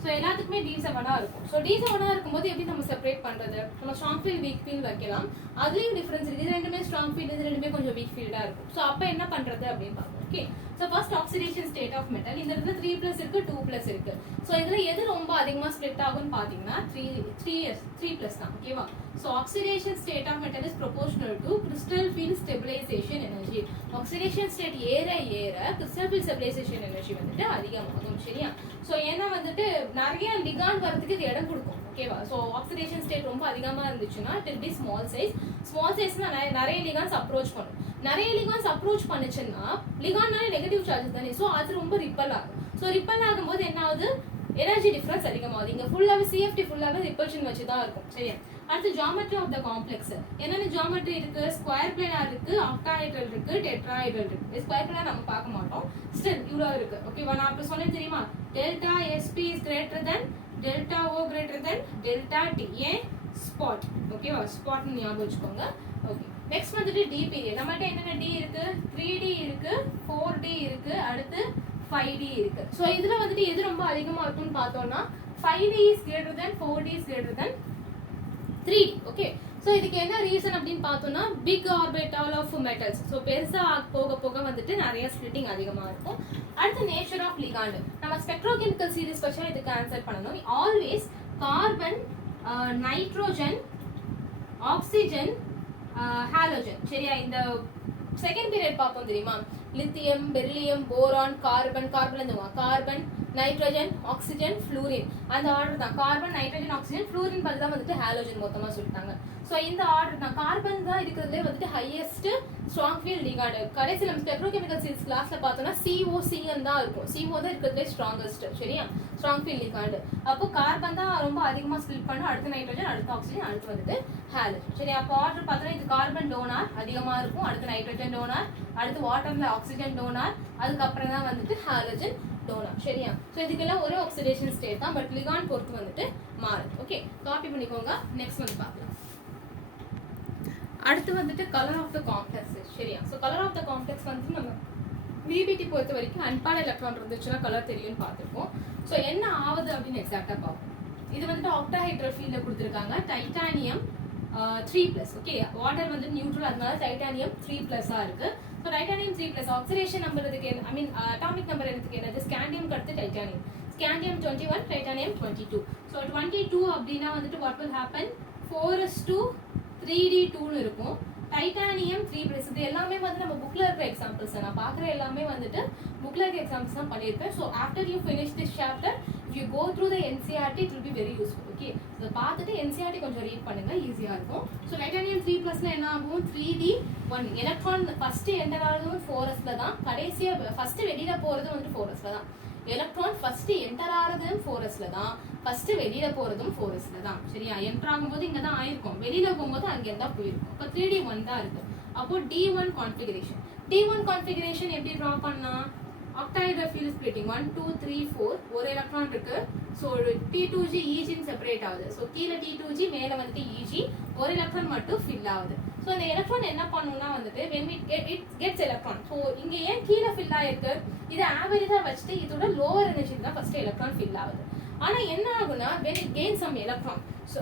சோ எல்லாத்துக்குமே D7 ஆ இருக்கும். சோ D7 ஆ இருக்கும்போது எப்படி நம்ம செப்பரேட் பண்றது? நம்ம ஸ்ட்ராங் ஃபீல்ட் வீக் ஃபீல்ட் வைக்கலாம். அதுலயும் டிஃபரன்ஸ் இருக்கு. இது ரெண்டுமே ஸ்ட்ராங் ஃபீல்ட் இது ரெண்டுமே கொஞ்சம் வீக் ஃபீல்டா இருக்கும். சோ அப்ப என்ன பண்றது அப்படினு பாப்போம். Okay so first oxidation state of metal. இந்த இடத்துல 3+ இருக்கு 2+ இருக்கு. சோ இதுல எது ரொம்ப அதிகமா ஸ்ப்ளிட் ஆகும்னு பாத்தீங்கன்னா 3+ தான். ஓகேவா so oxidation state of metal is proportional to crystal field stabilisation energy. Oxidation state ஏற கிறிஸ்டல் ஃபீல்ட் ஸ்டெபிலைசேஷன் எனர்ஜி வந்துட்டு அதிகமாகும். சரியா சோ ஏன்னா வந்துட்டு நிறைய லிகாண்ட் வரதுக்கு இது இடம் கொடுக்கும். ஓகேவா சோ ஆக்சிடேஷன் ஸ்டேட் ரொம்ப அதிகமா இருந்துச்சுன்னா it will be small size. Small சைஸ்னா நிறைய லிகாண்ட்ஸ் அப்ரோச் பண்ணும். நிறைய லிகான்ஸ் அப்ரோச் பண்ணுச்சுன்னா லிகான்னால நெகட்டிவ் சார்ஜஸ் தானே, ஸோ அது ரொம்ப ரிப்பல் ஆகும். ஸோ ரிப்பல் ஆகும்போது என்ன ஆகுது, எனர்ஜி டிஃபரன்ஸ் அதிகமாகுது. இங்க ஃபுல்லாவே சிஎஃப்டி ஃபுல்லாவே ரிப்பல்ஷன் வச்சு தான் இருக்கும். சரியா? அடுத்து ஜியோமெட்ரி ஆஃப் த காம்ப்ளெக்ஸ். என்னென்ன ஜியோமெட்ரி இருக்கு, ஸ்கொயர் பிளேனார் இருக்கு, ஆக்டாஹெட்ரல் இருக்கு, டெட்ராஹெட்ரல் இருக்கு. ஸ்கொயர் பிளேனார் நம்ம பார்க்க மாட்டோம், ஸ்டில் இவ்வளவு இருக்கு. ஓகேவா? நான் அப்ப சொன்னேன் தெரியுமா, delta SP is greater than delta O greater than delta T. ஏன் ஸ்பாட்? ஓகேவா? ஸ்பாட் ஞாபகம் வச்சுக்கோங்க. ஓகே, நெக்ஸ்ட் வந்துட்டு டி பீரியட். நம்மகிட்ட என்னென்ன டி இருக்கு, 3D இருக்கு, 4D இருக்கு, அடுத்து 5D இருக்கு. ஸோ இதுல வந்துட்டு எது ரொம்ப அதிகமா இருக்கும்னு பார்த்தோம்னா 5D is greater than 4D is greater than 3D. Okay, so இதுக்கு என்ன ரீசன் அப்படின்னு பார்த்தோம்னா big orbital of metals. So பெருசா போக போக வந்துட்டு நிறைய ஸ்பிளிட்டிங் அதிகமா இருக்கும். அடுத்து நேச்சர் ஆஃப் லிகாண்ட். நம்ம ஸ்பெக்ட்ரோகெமிக்கல் சீரிஸ் பற்றி இதுக்கு ஆன்சர் பண்ணணும். Always carbon, nitrogen, oxygen, halogen. சரியா? இந்த செகண்ட் பீரியட் பார்ப்போம் தெரியுமா, lithium, beryllium, boron, carbon, carbon, nitrogen, oxygen, fluorine. அந்த ஆர்டர் தான். கார்பன், நைட்ரஜன், ஆக்சிஜன், ஃப்ளூரின் பதில் தான் வந்துட்டு ஹாலோஜன் மொத்தமா சொல்லிட்டாங்க. ஸோ இந்த ஆர்டர் தான். கார்பன் தான் இருக்கிறதுலே வந்துட்டு ஹையஸ்ட் ஸ்ட்ராங் ஃபீல்ட் லிகாண்ட். கடைசி நம்ம ஸ்பெக்ட்ரோகெமிக்கல் சீரிஸ் கிளாஸ்ல பார்த்தோம்னா COCN தான் இருக்கும். CO தான் இருக்கிறதுலே ஸ்ட்ராங்கஸ்ட். சரியா? Strong field ligand. அப்போ கார்பன் தான் ரொம்ப அதிகமா ஸ்பிளிட் பண்ணும், அடுத்து நைட்ரஜன், அடுத்து ஆக்சிஜன், அடுத்து வந்துட்டு ஹாலோஜன். சரி, அப்போ ஆர்டர் பார்த்தோம்னா இது கார்பன் டோனார் அதிகமா இருக்கும், அடுத்து நைட்ரஜன் டோனார், அடுத்து வாட்டர்ல ஆக்சிஜன் டோனார், அதுக்கப்புறம் தான் வந்துட்டு ஹாலோஜன் டோனார். சரியா? ஸோ இதுக்கெல்லாம் ஒரே ஆக்சிடேஷன் ஸ்டேட் தான், பட் லிகாண்ட் பொறுத்து வந்துட்டு மாறுது. ஓகே, காப்பி பண்ணிக்கோங்க. நெக்ஸ்ட் வந்து பார்க்கலாம். அடுத்து வந்துட்டு கலர் ஆஃப் த காம்ப்ளெக்ஸ். சரியா? So colour of the complex வந்து நம்ம விபிடி பொறுத்த வரைக்கும் அன்பான எலக்ட்ரான் இருந்துச்சுன்னா கலர் தெரியும்னு பார்த்துருக்கோம். ஸோ என்ன ஆகுது அப்படின்னு எக்ஸாக்டாக பார்ப்போம். இது வந்துட்டு ஆக்டாஹெட்ரல் ஃபீல்டில் கொடுத்துருக்காங்க. டைட்டானியம் 3+. ஓகே, வாட்டர் வந்து நியூட்ரல், அதனால டைட்டானியம் 3+ஆ இருக்கு. So titanium 3+. ஆக்சிடேஷன் நம்பருக்கு ஐ மீன் அட்டாமிக் நம்பர் எனக்கு என்னது, ஸ்கேண்டியம் அடுத்து டைட்டானியம். Scandium 21, titanium 22. ஸோ 22 அப்படின்னா வந்துட்டு வாட் வில் ஹேப்பன், 4:3D2 இருக்கும். டைட்டானியம் 3+. இது எல்லாமே வந்து நம்ம புக்ல இருக்கிற எக்ஸாம்பிள்ஸ். நான் பார்க்குற எல்லாமே வந்துட்டு புக்ல இருக்க எக்ஸாம்பிள்ஸ் தான் பண்ணியிருக்கேன். So after you finish this chapter, if you go through the NCERT, it will be very useful. Okay, இதை பார்த்துட்டு NCERT கொஞ்சம் ரீட் பண்ணுங்க, ஈஸியாக இருக்கும். ஸோ டைட்டானியம் 3+ல என்ன ஆகும், 3D1. எலக்ட்ரான் ஃபர்ஸ்ட் என்டர் ஆகுறதும் 4sல தான், கடைசியாக ஃபர்ஸ்ட் வெளியில போகிறது வந்து 4sல தான். எலக்ட்ரான் ஃபர்ஸ்ட் என்டர் ஆகிறதும் 4sல தான், ஃபர்ஸ்ட் வெளியில போறதும் 4sல தான். சரியா? என்டர் ஆகும்போது இங்க தான் ஆயிருக்கும், வெளியில போகும்போது அங்க இருந்தா போயிருக்கும். அப்போ 3D1 தான் இருக்கு. அப்போ D1 கான்ஃபிகரேஷன். D1 கான்ஃபிகரேஷன் எப்படி ட்ரா பண்ணலாம், ஆக்டாஹெட்ரல் ஃபீல்ட் ஸ்பிளிட்டிங் 1 2 3 4 ஒரு எலக்ட்ரான் இருக்கு. ஸோ T2G EG செப்பரேட் ஆகுது. ஸோ கீழே T2G, மேல வந்துட்டு EG, ஒரு எலக்ட்ரான் மட்டும் ஃபில் ஆகுது. ஸோ இந்த எலக்ட்ரான் என்ன பண்ணும்னா வந்துட்டு when it gets electron. So இங்க ஏன் கீழே ஃபில் ஆயிருக்கு, இதை ஆவரேஜா வச்சுட்டு இதோட லோவர் எனர்ஜி தான் ஃபர்ஸ்ட் எலக்ட்ரான் ஃபில் ஆகுது. ஆனா என்ன ஆகுனா when it gains some electron, so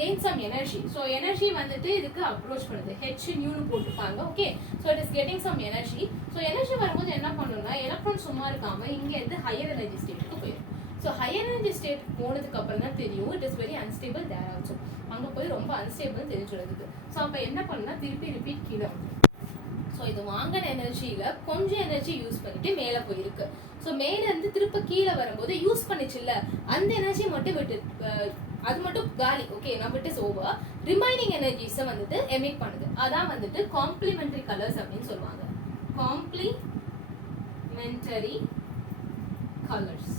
gain some energy, so energy வந்துட்டு இதுக்கு அப்ரோச் பண்ணுது, h nu னு போட்டுப்பாங்க. Okay, so it is getting some energy. so energy வரும்போது என்ன பண்ணும்னா எலக்ட்ரான் சும்மா இருக்காம இங்க இருந்து ஹையர் எனர்ஜி ஸ்டேட்டுக்கு போயிடும். ஸோ ஹையர் எனர்ஜி ஸ்டேட் போனதுக்கு அப்புறம் தான் தெரியும் it is very unstable there also. அங்க போய் ரொம்ப அன்ஸ்டேபிள் தெரிஞ்சுடுது. ஸோ அப்ப என்ன பண்ணா திருப்பி ரிப்பீட் கீழே வந்து, ஸோ இது வாங்கின எனர்ஜியில கொஞ்சம் எனர்ஜி யூஸ் பண்ணிட்டு மேலே போயிருக்கு. ஸோ மேல இருந்து திருப்ப கீழே வரும்போது யூஸ் பண்ணிச்சுல்ல அந்த எனர்ஜி மட்டும் விட்டு, அது மட்டும் காலி. ஓகே, நம்ம இட் இஸ் ஓவர். ரிமைனிங் எனர்ஜிஸை வந்துட்டு எமிட் பண்ணுது. அதான் வந்துட்டு காம்ப்ளிமெண்டரி கலர்ஸ் அப்படின்னு சொல்லுவாங்க. Complementary colours.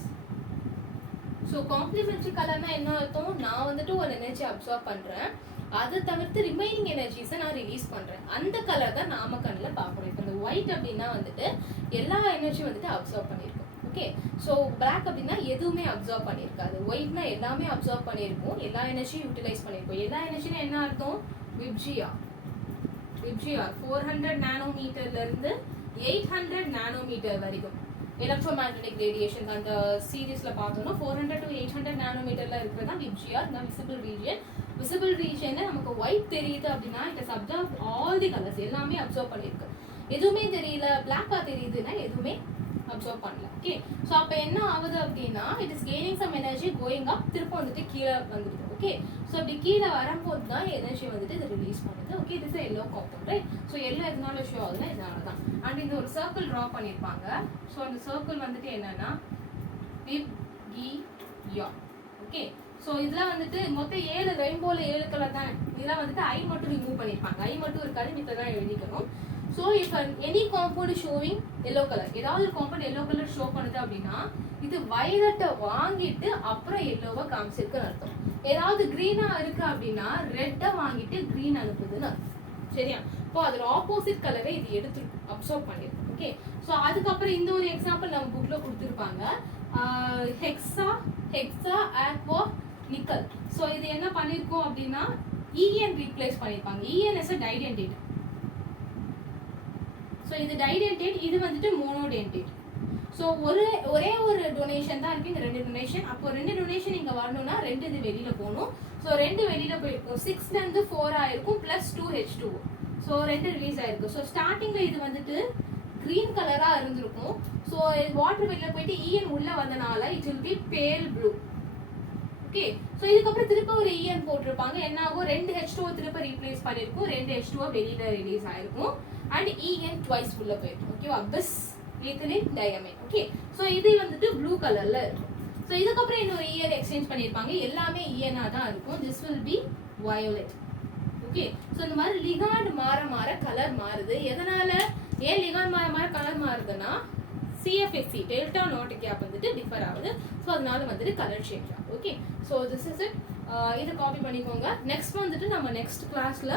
ஸோ காம்ப்ளிமெண்டரி கலர்னா என்ன அர்த்தம், நான் வந்துட்டு ஒரு எனர்ஜி அப்சார்ப் பண்றேன், அதை தவிர்த்து ரிமைனிங் எனர்ஜிஸை நான் ரிலீஸ் பண்றேன். அந்த கலர் தான் நாம கண்ணில் பார்க்கணும். இப்போ இந்த ஒயிட் அப்படின்னா வந்துட்டு எல்லா எனர்ஜியும் வந்துட்டு அப்சார்ப் பண்ணியிருக்கும். ஓகே, ஸோ பிளாக் அப்படின்னா எதுவுமே அப்சார்ப் பண்ணியிருக்காது. ஒயிட்னா எல்லாமே அப்சார்ப் பண்ணியிருக்கும், எல்லா எனர்ஜியும் யூட்டிலைஸ் பண்ணியிருக்கும். எல்லா எனர்ஜினா என்ன அர்த்தம், விப்ஜிஆர் 400 நானோமீட்டர்ல இருந்து 800 நானோமீட்டர் வரைக்கும் எலக்ட்ரோமேக்னெட்டிக் ரேடியேஷன் அந்த சீரீஸ்ல பார்த்தோம்னா 400 to 800 நானோமீட்டர்ல இருக்கிறது தான் விப்ஜிஆர், தான் விசிபிள் ரீஜியன். விசிபிள் ரீஜியன்ல நமக்கு ஒயிட் தெரியுது அப்படின்னா it is observe all the colours, எல்லாமே அப்சர்வ் பண்ணிருக்கு. எதுவுமே தெரியல, பிளாக்கா தெரியுதுன்னா எதுவுமே அப்சர்வ் பண்ணல. ஓகே, ஸோ அப்போ என்ன ஆகுது அப்படின்னா it is gaining some energy going up, திரும்ப வந்துட்டு கீழே வந்துடுது. ஓகே, ஸோ அப்படி கீழே வரும்போது தான் எனர்ஜி வந்துட்டு இது ரிலீஸ் பண்ணுது. ஓகே, இது is yellow compound, right? So yellow எதனால ஷோ ஆகுதுன்னா இதனால தான். அண்ட் இந்த ஒரு சர்க்கிள் ட்ரா பண்ணியிருப்பாங்க. ஸோ அந்த சர்க்கிள் வந்துட்டு என்னன்னா விப்ஜிஆர். ஓகே, ஸோ இதெல்லாம் வந்துட்டு மொத்தம் 7 ரெயின்போல 7 கலர் தான். இதெல்லாம் வந்துட்டு ஐ மட்டும் ரிமூவ் பண்ணியிருப்பாங்க, ஐ மட்டும் இருக்காது, மித்த தான் எழுதிக்கணும். ஸோ இப்போ any compound showing yellow colour, ஏதாவது ஒரு காம்பவுண்ட் எல்லோ கலர் ஷோ பண்ணுது அப்படின்னா இது வயலட்டை வாங்கிட்டு அப்புறம் எல்லோவை காமிச்சிருக்குன்னு அர்த்தம். ஏதாவது கிரீனா இருக்கு அப்படின்னா ரெட்டை வாங்கிட்டு கிரீன் அனுப்புதுன்னு அர்த்தம். சரியா? இப்போ அதோட ஆப்போசிட் கலரை இது எடுத்துருக்கும், அப்சர்வ் பண்ணிருக்கும். ஓகே, ஸோ அதுக்கப்புறம் இந்த ஒரு எக்ஸாம்பிள் நம்ம புக்ல கொடுத்துருப்பாங்க. Hexa aqua nickel. ஸோ இது என்ன பண்ணிருக்கோம் அப்படின்னா EN ரீப்ளேஸ் பண்ணிருப்பாங்க. EN is a டைடென்டேட். ஸோ இது டைடென்டேட், இது வந்துட்டு மோனோடென்டேட். ஸோ ஒரே ஒரு டொனேஷன் தான் இருக்கு, இந்த 2 டொனேஷன். அப்போ 2 டொனேஷன் இங்க வரணும்னா 2 இது வெளியில போகணும். ஸோ 2 வெளியில போயிருக்கும். 6ல இருந்து 4 ஆயிருக்கும் பிளஸ் 2 H2. ஸோ 2 ரிலீஸ் ஆயிருக்கு. ஸோ ஸ்டார்டிங்ல இது வந்துட்டு கிரீன் கலரா இருந்திருக்கும். ஸோ வாட்டர் வெளியில போயிட்டு EN உள்ள வந்தனால இட் வில் பி பேல் ப்ளூ. ஓகே, ஸோ இதுக்கப்புறம் திரும்ப ஒரு EN போட்டிருப்பாங்க. என்ன ஆகும், 2 H2 திரும்ப ரீப்ளேஸ் பண்ணிருக்கும், 2 H2 வெளியில ரிலீஸ் ஆயிருக்கும். அண்ட் EN ட்வைஸ் உள்ள போயிருக்கும். ஓகேவா? பிஸ் ethylene diamine. ஓகே, ஸோ இது வந்துட்டு ப்ளூ கலர்ல இருக்கும். ஸோ இதுக்கப்புறம் இன்னொரு EN எக்ஸ்சேஞ்ச் பண்ணிருப்பாங்க. எல்லாமே EN தான் இருக்கும். This will be violet. Okay, so இந்த மாதிரி லிகாண்ட் மாற மாற கலர் மாறுது. எதனால? ஏன் லிகாண்ட் மாற மாற கலர் மாறுதுன்னா CFSC டெல்டா நாட் கேப் வந்துட்டு டிஃபர் ஆகுது. ஸோ அதனால வந்துட்டு கலர் சேஞ்ச் ஆகும். Okay, so this is it. இதை காப்பி பண்ணிக்கோங்க. நெக்ஸ்ட் வந்துட்டு நம்ம நெக்ஸ்ட் கிளாஸ்ல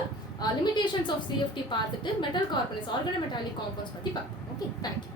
லிமிடேஷன்ஸ் ஆஃப் CFT பார்த்துட்டு மெட்டல் கார்பனேட்ஸ் ஆர்கானோமெட்டாலிக் காம்பவுண்ட்ஸ் பத்தி பார்ப்போம். Okay, thank you.